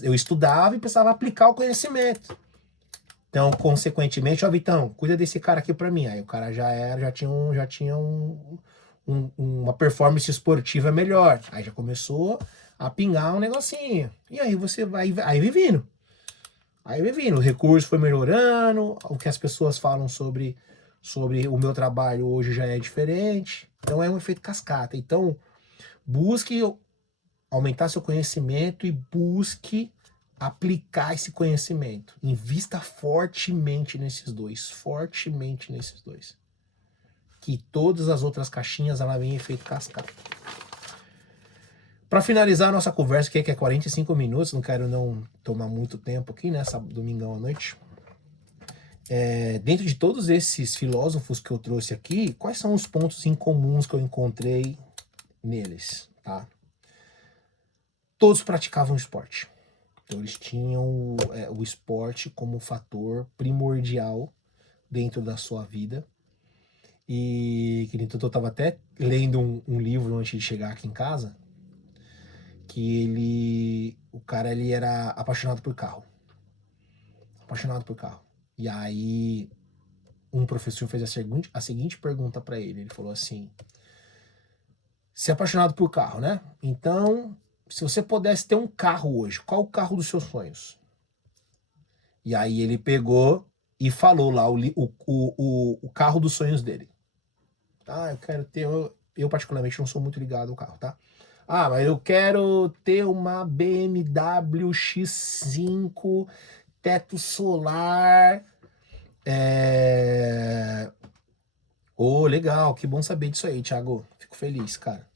Eu estudava e precisava aplicar o conhecimento. Então, consequentemente, Vitão, cuida desse cara aqui pra mim. Aí o cara já tinha uma performance esportiva melhor. Aí já começou a pingar um negocinho. E aí você vai vindo. Aí vai vindo. O recurso foi melhorando, o que as pessoas falam sobre o meu trabalho hoje já é diferente. Então é um efeito cascata. Então, busque aumentar seu conhecimento e busque aplicar esse conhecimento. Invista fortemente nesses dois. Fortemente nesses dois. Que todas as outras caixinhas ela vem em efeito cascata. Para finalizar a nossa conversa, que é 45 minutos, não quero não tomar muito tempo aqui, né? Domingão à noite. Dentro de todos esses filósofos que eu trouxe aqui, quais são os pontos incomuns que eu encontrei neles, tá? Todos praticavam esporte. Então eles tinham o esporte como um fator primordial dentro da sua vida. E então, eu estava até lendo um livro antes de chegar aqui em casa, que o cara ele era apaixonado por carro. Apaixonado por carro. E aí um professor fez a seguinte pergunta para ele. Ele falou assim: você é apaixonado por carro, né? Então, se você pudesse ter um carro hoje, qual o carro dos seus sonhos? E aí ele pegou e falou lá o carro dos sonhos dele. Ah, eu quero ter... Eu particularmente não sou muito ligado ao carro, tá? Ah, mas eu quero ter uma BMW X5, teto solar. Legal, que bom saber disso aí, Thiago. Fico feliz, cara.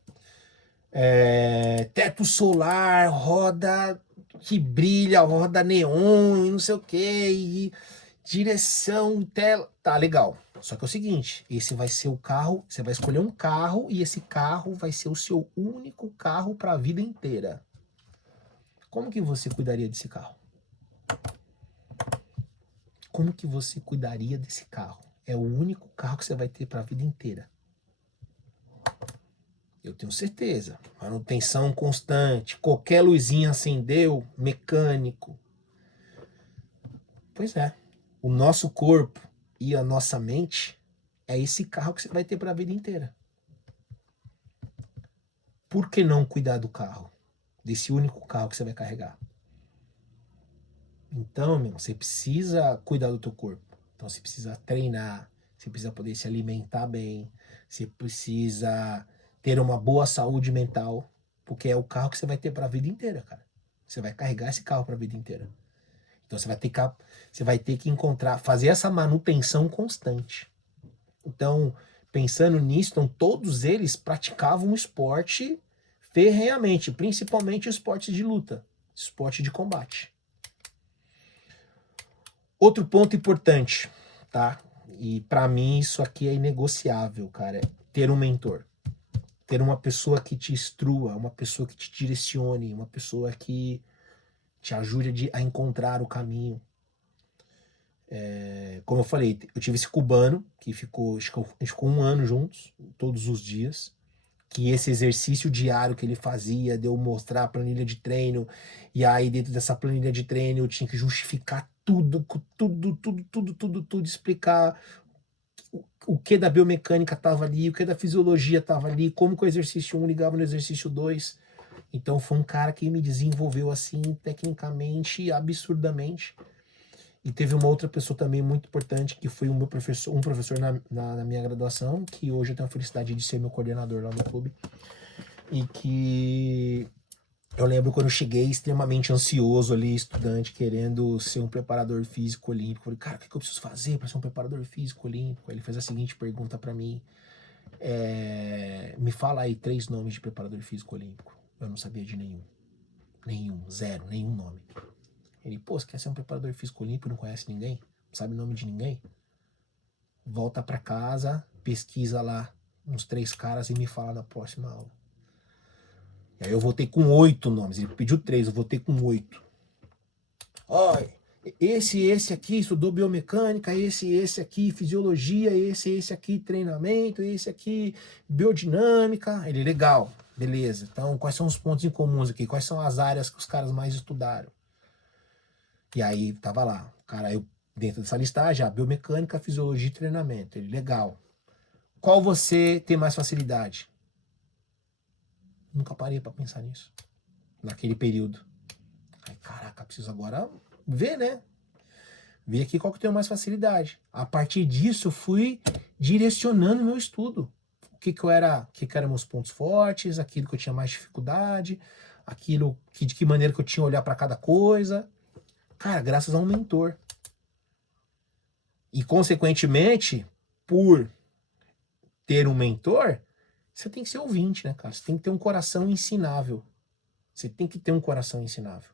Teto solar, roda que brilha, roda neon e não sei o que, direção, tela. Tá, legal. Só que é o seguinte, esse vai ser o carro, você vai escolher um carro e esse carro vai ser o seu único carro para a vida inteira. Como que você cuidaria desse carro? Como que você cuidaria desse carro? É o único carro que você vai ter para a vida inteira. Eu tenho certeza. Manutenção constante, qualquer luzinha acendeu, mecânico. Pois é. O nosso corpo e a nossa mente é esse carro que você vai ter para a vida inteira. Por que não cuidar do carro? Desse único carro que você vai carregar? Então, meu, você precisa cuidar do teu corpo. Então você precisa treinar, você precisa poder se alimentar bem, você precisa ter uma boa saúde mental, porque é o carro que você vai ter para a vida inteira, cara. Você vai carregar esse carro para a vida inteira. Então você vai ter que encontrar, fazer essa manutenção constante. Então, pensando nisso, então, todos eles praticavam esporte ferrenhamente, principalmente esporte de luta, esporte de combate. Outro ponto importante, tá? E para mim isso aqui é inegociável, cara, é ter um mentor. Ter uma pessoa que te instrua, uma pessoa que te direcione, uma pessoa que te ajude a encontrar o caminho. Como eu falei, eu tive esse cubano que ficou 1 ano juntos, todos os dias. Que esse exercício diário que ele fazia, de eu mostrar a planilha de treino, e aí dentro dessa planilha de treino eu tinha que justificar tudo, explicar o que da biomecânica estava ali, o que da fisiologia estava ali, como que o exercício 1 ligava no exercício 2. Então foi um cara que me desenvolveu assim, tecnicamente, absurdamente. E teve uma outra pessoa também muito importante, que foi um professor na minha graduação, que hoje eu tenho a felicidade de ser meu coordenador lá no clube. E que eu lembro quando eu cheguei extremamente ansioso ali, estudante, querendo ser um preparador físico olímpico. Eu falei, cara, o que eu preciso fazer para ser um preparador físico olímpico? Aí ele fez a seguinte pergunta para mim: me fala aí 3 nomes de preparador físico olímpico. Eu não sabia de nenhum. Zero, nenhum nome. Ele, pô, você quer ser um preparador físico olímpico e não conhece ninguém? Não sabe o nome de ninguém? Volta para casa, pesquisa lá uns 3 caras e me fala na próxima aula. E aí eu voltei com 8 nomes. Ele pediu 3, eu voltei com 8. Olha, esse aqui estudou biomecânica, esse aqui fisiologia, esse aqui treinamento, esse aqui biodinâmica. Ele, legal, beleza. Então, quais são os pontos em comuns aqui? Quais são as áreas que os caras mais estudaram? E aí, tava lá, cara, eu dentro dessa listagem, biomecânica, fisiologia e treinamento. Ele, legal. Qual você tem mais facilidade? Nunca parei para pensar nisso. Naquele período. Aí, caraca, preciso agora ver, né? Ver aqui qual que eu tenho mais facilidade. A partir disso, eu fui direcionando meu estudo. O que eram meus pontos fortes, aquilo que eu tinha mais dificuldade, de que maneira que eu tinha que olhar para cada coisa. Cara, graças a um mentor. E, consequentemente, por ter um mentor, você tem que ser ouvinte, né, cara? Você tem que ter um coração ensinável. Você tem que ter um coração ensinável.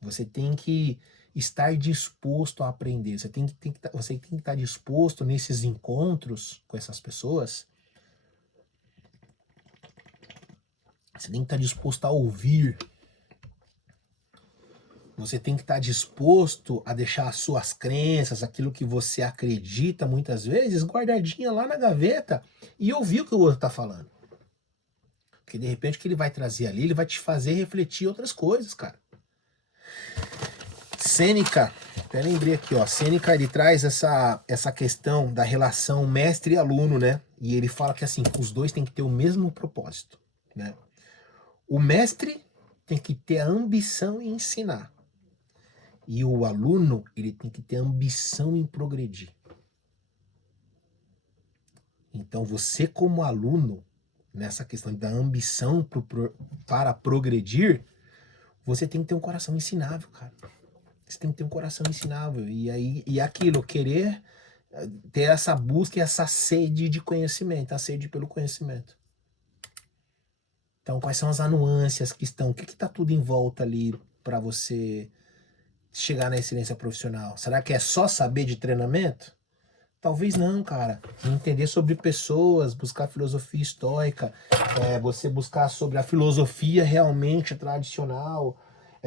Você tem que estar disposto a aprender. Você tem que estar disposto nesses encontros com essas pessoas. Você tem que estar disposto a ouvir. Você tem que estar disposto a deixar as suas crenças, aquilo que você acredita muitas vezes, guardadinha lá na gaveta e ouvir o que o outro está falando. Porque de repente o que ele vai trazer ali, ele vai te fazer refletir outras coisas, cara. Sêneca, até lembrei aqui, ó. Sêneca, ele traz essa questão da relação mestre e aluno, né? E ele fala que assim, os dois têm que ter o mesmo propósito, né? O mestre tem que ter a ambição em ensinar. E o aluno, ele tem que ter ambição em progredir. Então, você como aluno, nessa questão da ambição para progredir, você tem que ter um coração ensinável, cara. Você tem que ter um coração ensinável. E aquilo, querer ter essa busca e essa sede de conhecimento, a sede pelo conhecimento. Então, quais são as anuâncias que estão, o que está tudo em volta ali para você chegar na excelência profissional? Será que é só saber de treinamento? Talvez não, cara. Entender sobre pessoas, buscar filosofia estoica, você buscar sobre a filosofia realmente tradicional,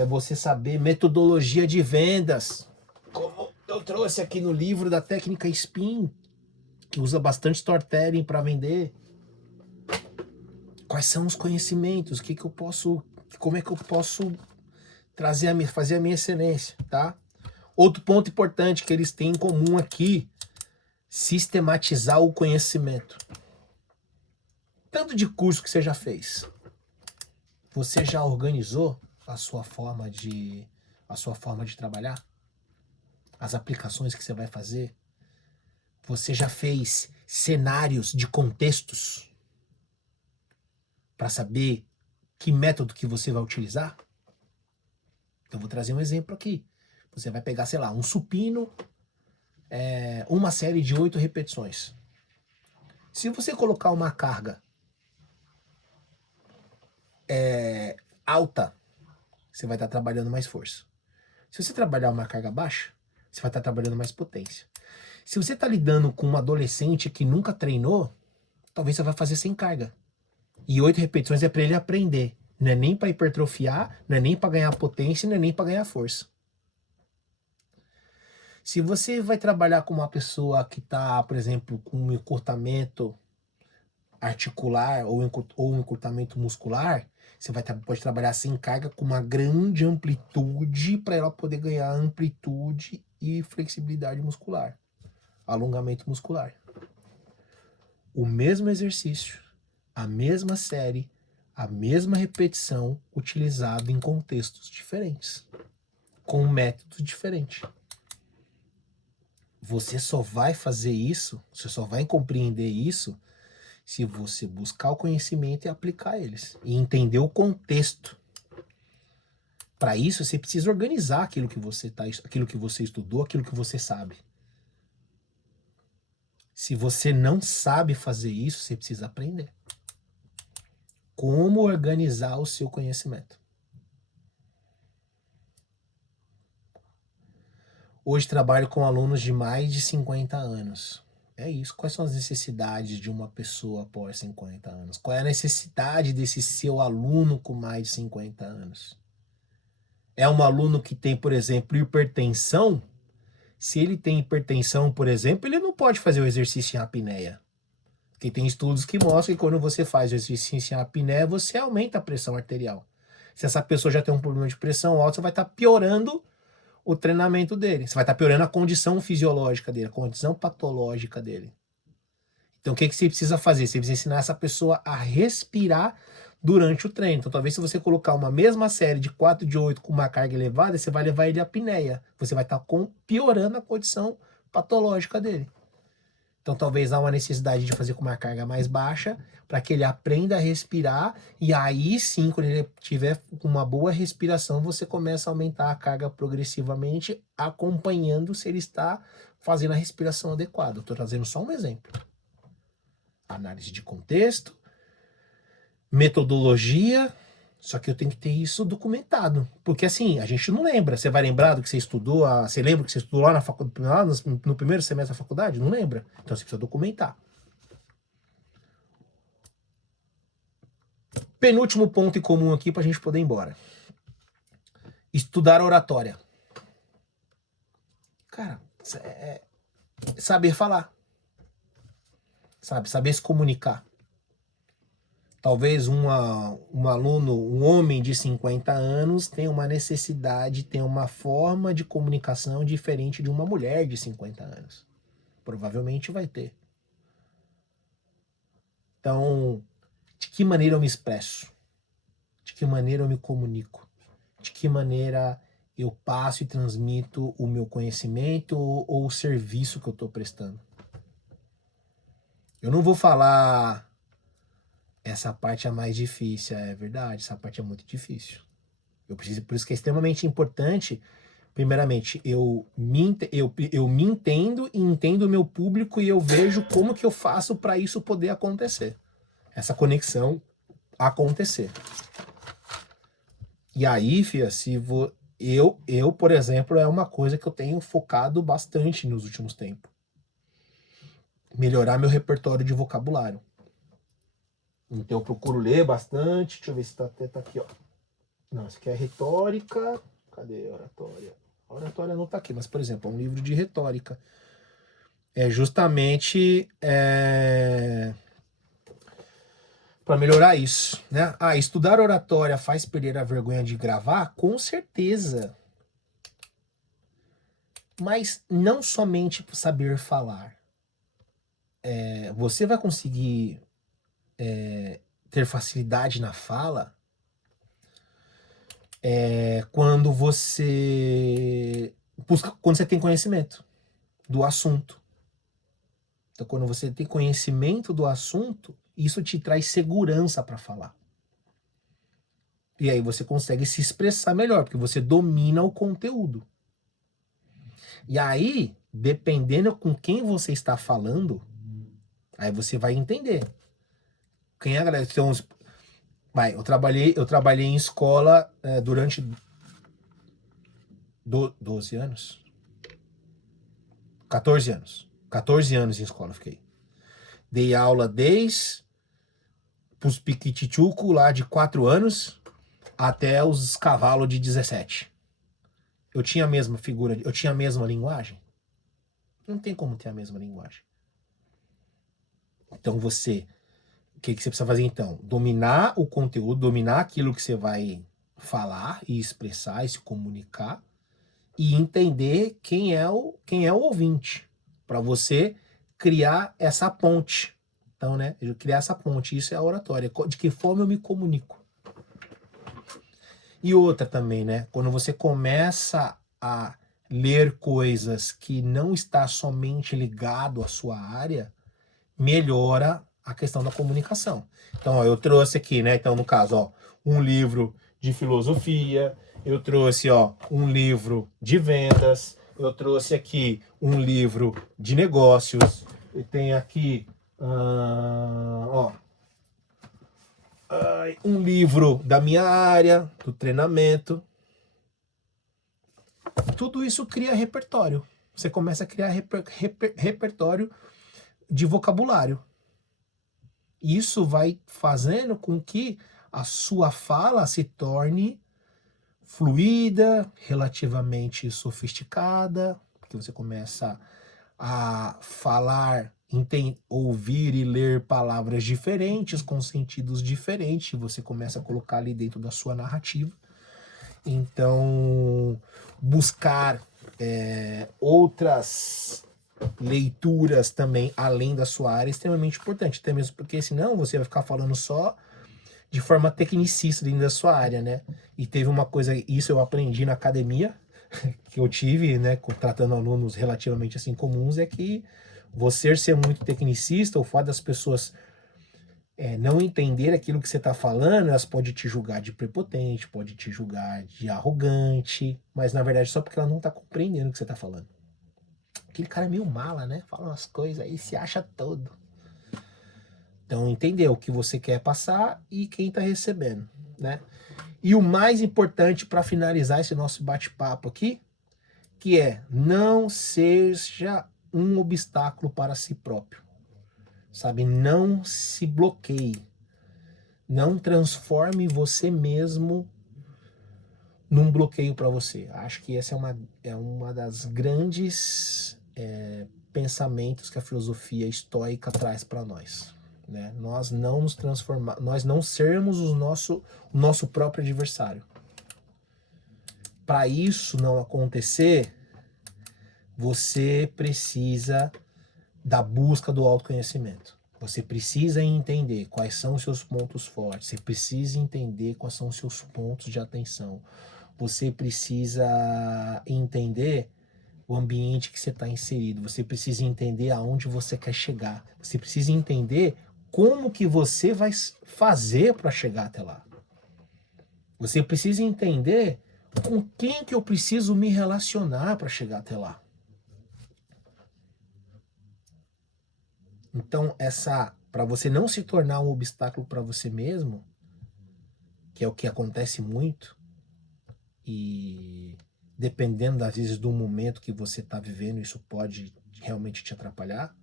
você saber metodologia de vendas. Como eu trouxe aqui no livro da técnica SPIN, que usa bastante storytelling para vender. Quais são os conhecimentos? Como é que eu posso fazer a minha excelência, tá? Outro ponto importante que eles têm em comum aqui, sistematizar o conhecimento. Tanto de curso que você já fez, você já organizou a sua forma de trabalhar? As aplicações que você vai fazer? Você já fez cenários de contextos para saber que método que você vai utilizar? Então vou trazer um exemplo aqui. Você vai pegar, sei lá, um supino, uma série de 8 repetições. Se você colocar uma carga alta, você vai estar trabalhando mais força. Se você trabalhar uma carga baixa, você vai estar trabalhando mais potência. Se você está lidando com um adolescente que nunca treinou, talvez você vai fazer sem carga. E 8 repetições é para ele aprender. Não é nem para hipertrofiar, não é nem para ganhar potência, não é nem para ganhar força. Se você vai trabalhar com uma pessoa que está, por exemplo, com um encurtamento articular ou um encurtamento muscular, você pode trabalhar sem carga com uma grande amplitude para ela poder ganhar amplitude e flexibilidade muscular, alongamento muscular. O mesmo exercício, a mesma série, a mesma repetição, utilizado em contextos diferentes, com um método diferente. Você só vai fazer isso, você só vai compreender isso se você buscar o conhecimento e aplicar eles. E entender o contexto. Para isso, você precisa organizar aquilo que você estudou, aquilo que você sabe. Se você não sabe fazer isso, você precisa aprender. Como organizar o seu conhecimento. Hoje trabalho com alunos de mais de 50 anos. É isso. Quais são as necessidades de uma pessoa após 50 anos? Qual é a necessidade desse seu aluno com mais de 50 anos? É um aluno que tem, por exemplo, hipertensão? Se ele tem hipertensão, por exemplo, ele não pode fazer o exercício em apneia. Porque tem estudos que mostram que quando você faz o exercício em apneia, você aumenta a pressão arterial. Se essa pessoa já tem um problema de pressão alta, você vai estar piorando o treinamento dele. Você vai estar piorando a condição fisiológica dele, a condição patológica dele. Então, o que você precisa fazer? Você precisa ensinar essa pessoa a respirar durante o treino. Então, talvez se você colocar uma mesma série de 4 de 8 com uma carga elevada, você vai levar ele à apneia. Você vai estar piorando a condição patológica dele. Então, talvez há uma necessidade de fazer com uma carga mais baixa, para que ele aprenda a respirar, e aí sim, quando ele tiver uma boa respiração, você começa a aumentar a carga progressivamente, acompanhando se ele está fazendo a respiração adequada. Estou trazendo só um exemplo. Análise de contexto, metodologia, só que eu tenho que ter isso documentado, porque assim, a gente não lembra. Você vai lembrar do que você estudou, você lembra que você estudou lá na faculdade, lá no primeiro semestre da faculdade? Não lembra. Então você precisa documentar. Penúltimo ponto em comum aqui para a gente poder ir embora. Estudar oratória. Cara, é saber falar. Sabe? Saber se comunicar. Talvez um aluno, um homem de 50 anos, tenha uma necessidade, tenha uma forma de comunicação diferente de uma mulher de 50 anos. Provavelmente vai ter. Então, de que maneira eu me expresso? De que maneira eu me comunico? De que maneira eu passo e transmito o meu conhecimento ou o serviço que eu estou prestando? Eu não vou falar essa parte é mais difícil, é verdade, essa parte é muito difícil. Por isso que é extremamente importante, primeiramente, eu me entendo e entendo o meu público e eu vejo como que eu faço para isso poder acontecer. Essa conexão acontecer. E aí, fia, eu, por exemplo, é uma coisa que eu tenho focado bastante nos últimos tempos. Melhorar meu repertório de vocabulário. Então eu procuro ler bastante. Deixa eu ver se tá aqui, ó. Não, isso aqui é retórica. Cadê a oratória? A oratória não tá aqui, mas, por exemplo, é um livro de retórica. É justamente para melhorar isso, né? Estudar oratória faz perder a vergonha de gravar? Com certeza. Mas não somente por saber falar. Você vai conseguir ter facilidade na fala quando você tem conhecimento do assunto. Então, quando você tem conhecimento do assunto, isso te traz segurança para falar. E aí você consegue se expressar melhor, porque você domina o conteúdo. E aí, dependendo com quem você está falando, aí você vai entender. Quem é a galera? Então, eu trabalhei em escola durante 12 anos? 14 anos. 14 anos em escola fiquei. Dei aula desde os piquitituco lá de 4 anos até os cavalos de 17. Eu tinha a mesma figura, eu tinha a mesma linguagem? Não tem como ter a mesma linguagem. Então o que você precisa fazer então? Dominar o conteúdo, dominar aquilo que você vai falar e expressar e se comunicar e entender quem é o ouvinte, para você criar essa ponte. Então, né, criar essa ponte, isso é a oratória. De que forma eu me comunico? E outra também, né, quando você começa a ler coisas que não está somente ligado à sua área, melhora a questão da comunicação. Então, ó, eu trouxe aqui, né, então no caso, ó, um livro de filosofia, eu trouxe, ó, um livro de vendas, eu trouxe aqui um livro de negócios, e tem aqui, ó, um livro da minha área, do treinamento. Tudo isso cria repertório. Você começa a criar repertório de vocabulário. Isso vai fazendo com que a sua fala se torne fluida, relativamente sofisticada, porque você começa a falar, ouvir e ler palavras diferentes, com sentidos diferentes, você começa a colocar ali dentro da sua narrativa. Então, buscar outras leituras também além da sua área é extremamente importante, até mesmo porque senão você vai ficar falando só de forma tecnicista dentro da sua área, né? E teve uma coisa, isso eu aprendi na academia, que eu tive, né, tratando alunos relativamente assim comuns, é que você ser muito tecnicista, o fato das pessoas não entender aquilo que você está falando, elas podem te julgar de prepotente, pode te julgar de arrogante, mas na verdade só porque ela não está compreendendo o que você está falando. Aquele cara é meio mala, né? Fala umas coisas aí, se acha todo. Então, entender o que você quer passar e quem está recebendo, né? E o mais importante para finalizar esse nosso bate-papo aqui, que é não seja um obstáculo para si próprio, sabe? Não se bloqueie, não transforme você mesmo num bloqueio para você. Acho que essa é uma das grandes pensamentos que a filosofia estoica traz para nós. Né? Nós não nos transformar, nós não sermos o nosso próprio adversário. Para isso não acontecer, você precisa da busca do autoconhecimento. Você precisa entender quais são os seus pontos fortes. Você precisa entender quais são os seus pontos de atenção. Você precisa entender o ambiente que você está inserido. Você precisa entender aonde você quer chegar. Você precisa entender como que você vai fazer para chegar até lá. Você precisa entender com quem que eu preciso me relacionar para chegar até lá. Então, para você não se tornar um obstáculo para você mesmo, que é o que acontece muito, e dependendo às vezes do momento que você está vivendo, isso pode realmente te atrapalhar,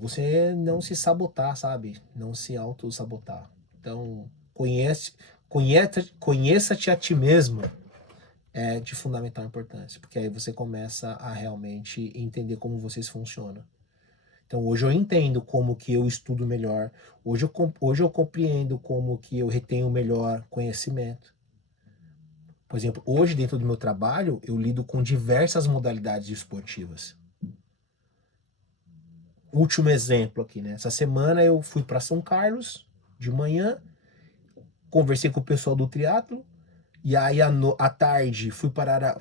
você não se sabotar, sabe? Não se auto-sabotar. Então, conheça-te a ti mesmo é de fundamental importância, porque aí você começa a realmente entender como vocês funcionam. Então hoje eu entendo como que eu estudo melhor, hoje eu compreendo como que eu retenho melhor conhecimento. Por exemplo, hoje dentro do meu trabalho eu lido com diversas modalidades esportivas. Último exemplo aqui, né? Essa semana eu fui para São Carlos de manhã, conversei com o pessoal do triatlo, e aí à tarde fui para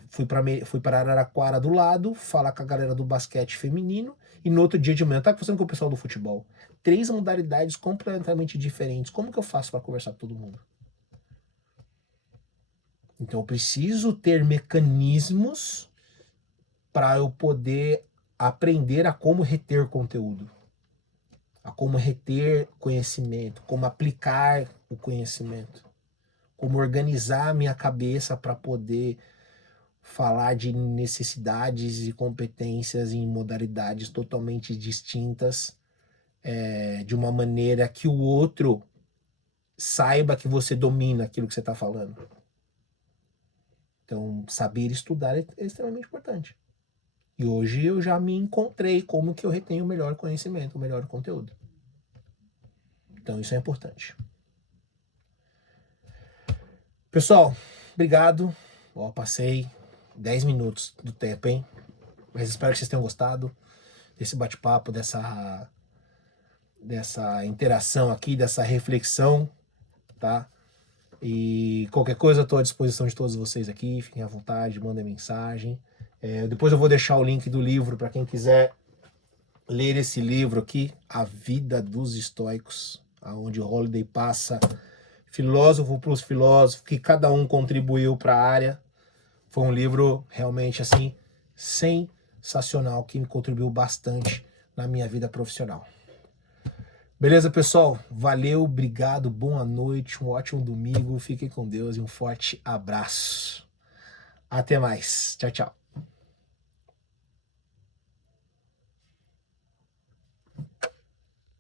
Araraquara do lado, falar com a galera do basquete feminino, e no outro dia de manhã eu estava conversando com o pessoal do futebol. 3 modalidades completamente diferentes. Como que eu faço para conversar com todo mundo? Então eu preciso ter mecanismos para eu poder aprender a como reter conteúdo, a como reter conhecimento, como aplicar o conhecimento, como organizar a minha cabeça para poder falar de necessidades e competências em modalidades totalmente distintas, de uma maneira que o outro saiba que você domina aquilo que você está falando. Então, saber estudar é extremamente importante. E hoje eu já me encontrei como que eu retenho o melhor conhecimento, o melhor conteúdo. Então, isso é importante. Pessoal, obrigado. Passei 10 minutos do tempo, hein? Mas espero que vocês tenham gostado desse bate-papo, dessa interação aqui, dessa reflexão, tá? E qualquer coisa, eu estou à disposição de todos vocês aqui, fiquem à vontade, mandem mensagem. Depois eu vou deixar o link do livro para quem quiser ler esse livro aqui, A Vida dos Estoicos, onde Holiday passa filósofo para os filósofos, que cada um contribuiu para a área. Foi um livro realmente assim sensacional, que me contribuiu bastante na minha vida profissional. Beleza, pessoal? Valeu, obrigado, boa noite, um ótimo domingo, fiquem com Deus e um forte abraço. Até mais. Tchau, tchau.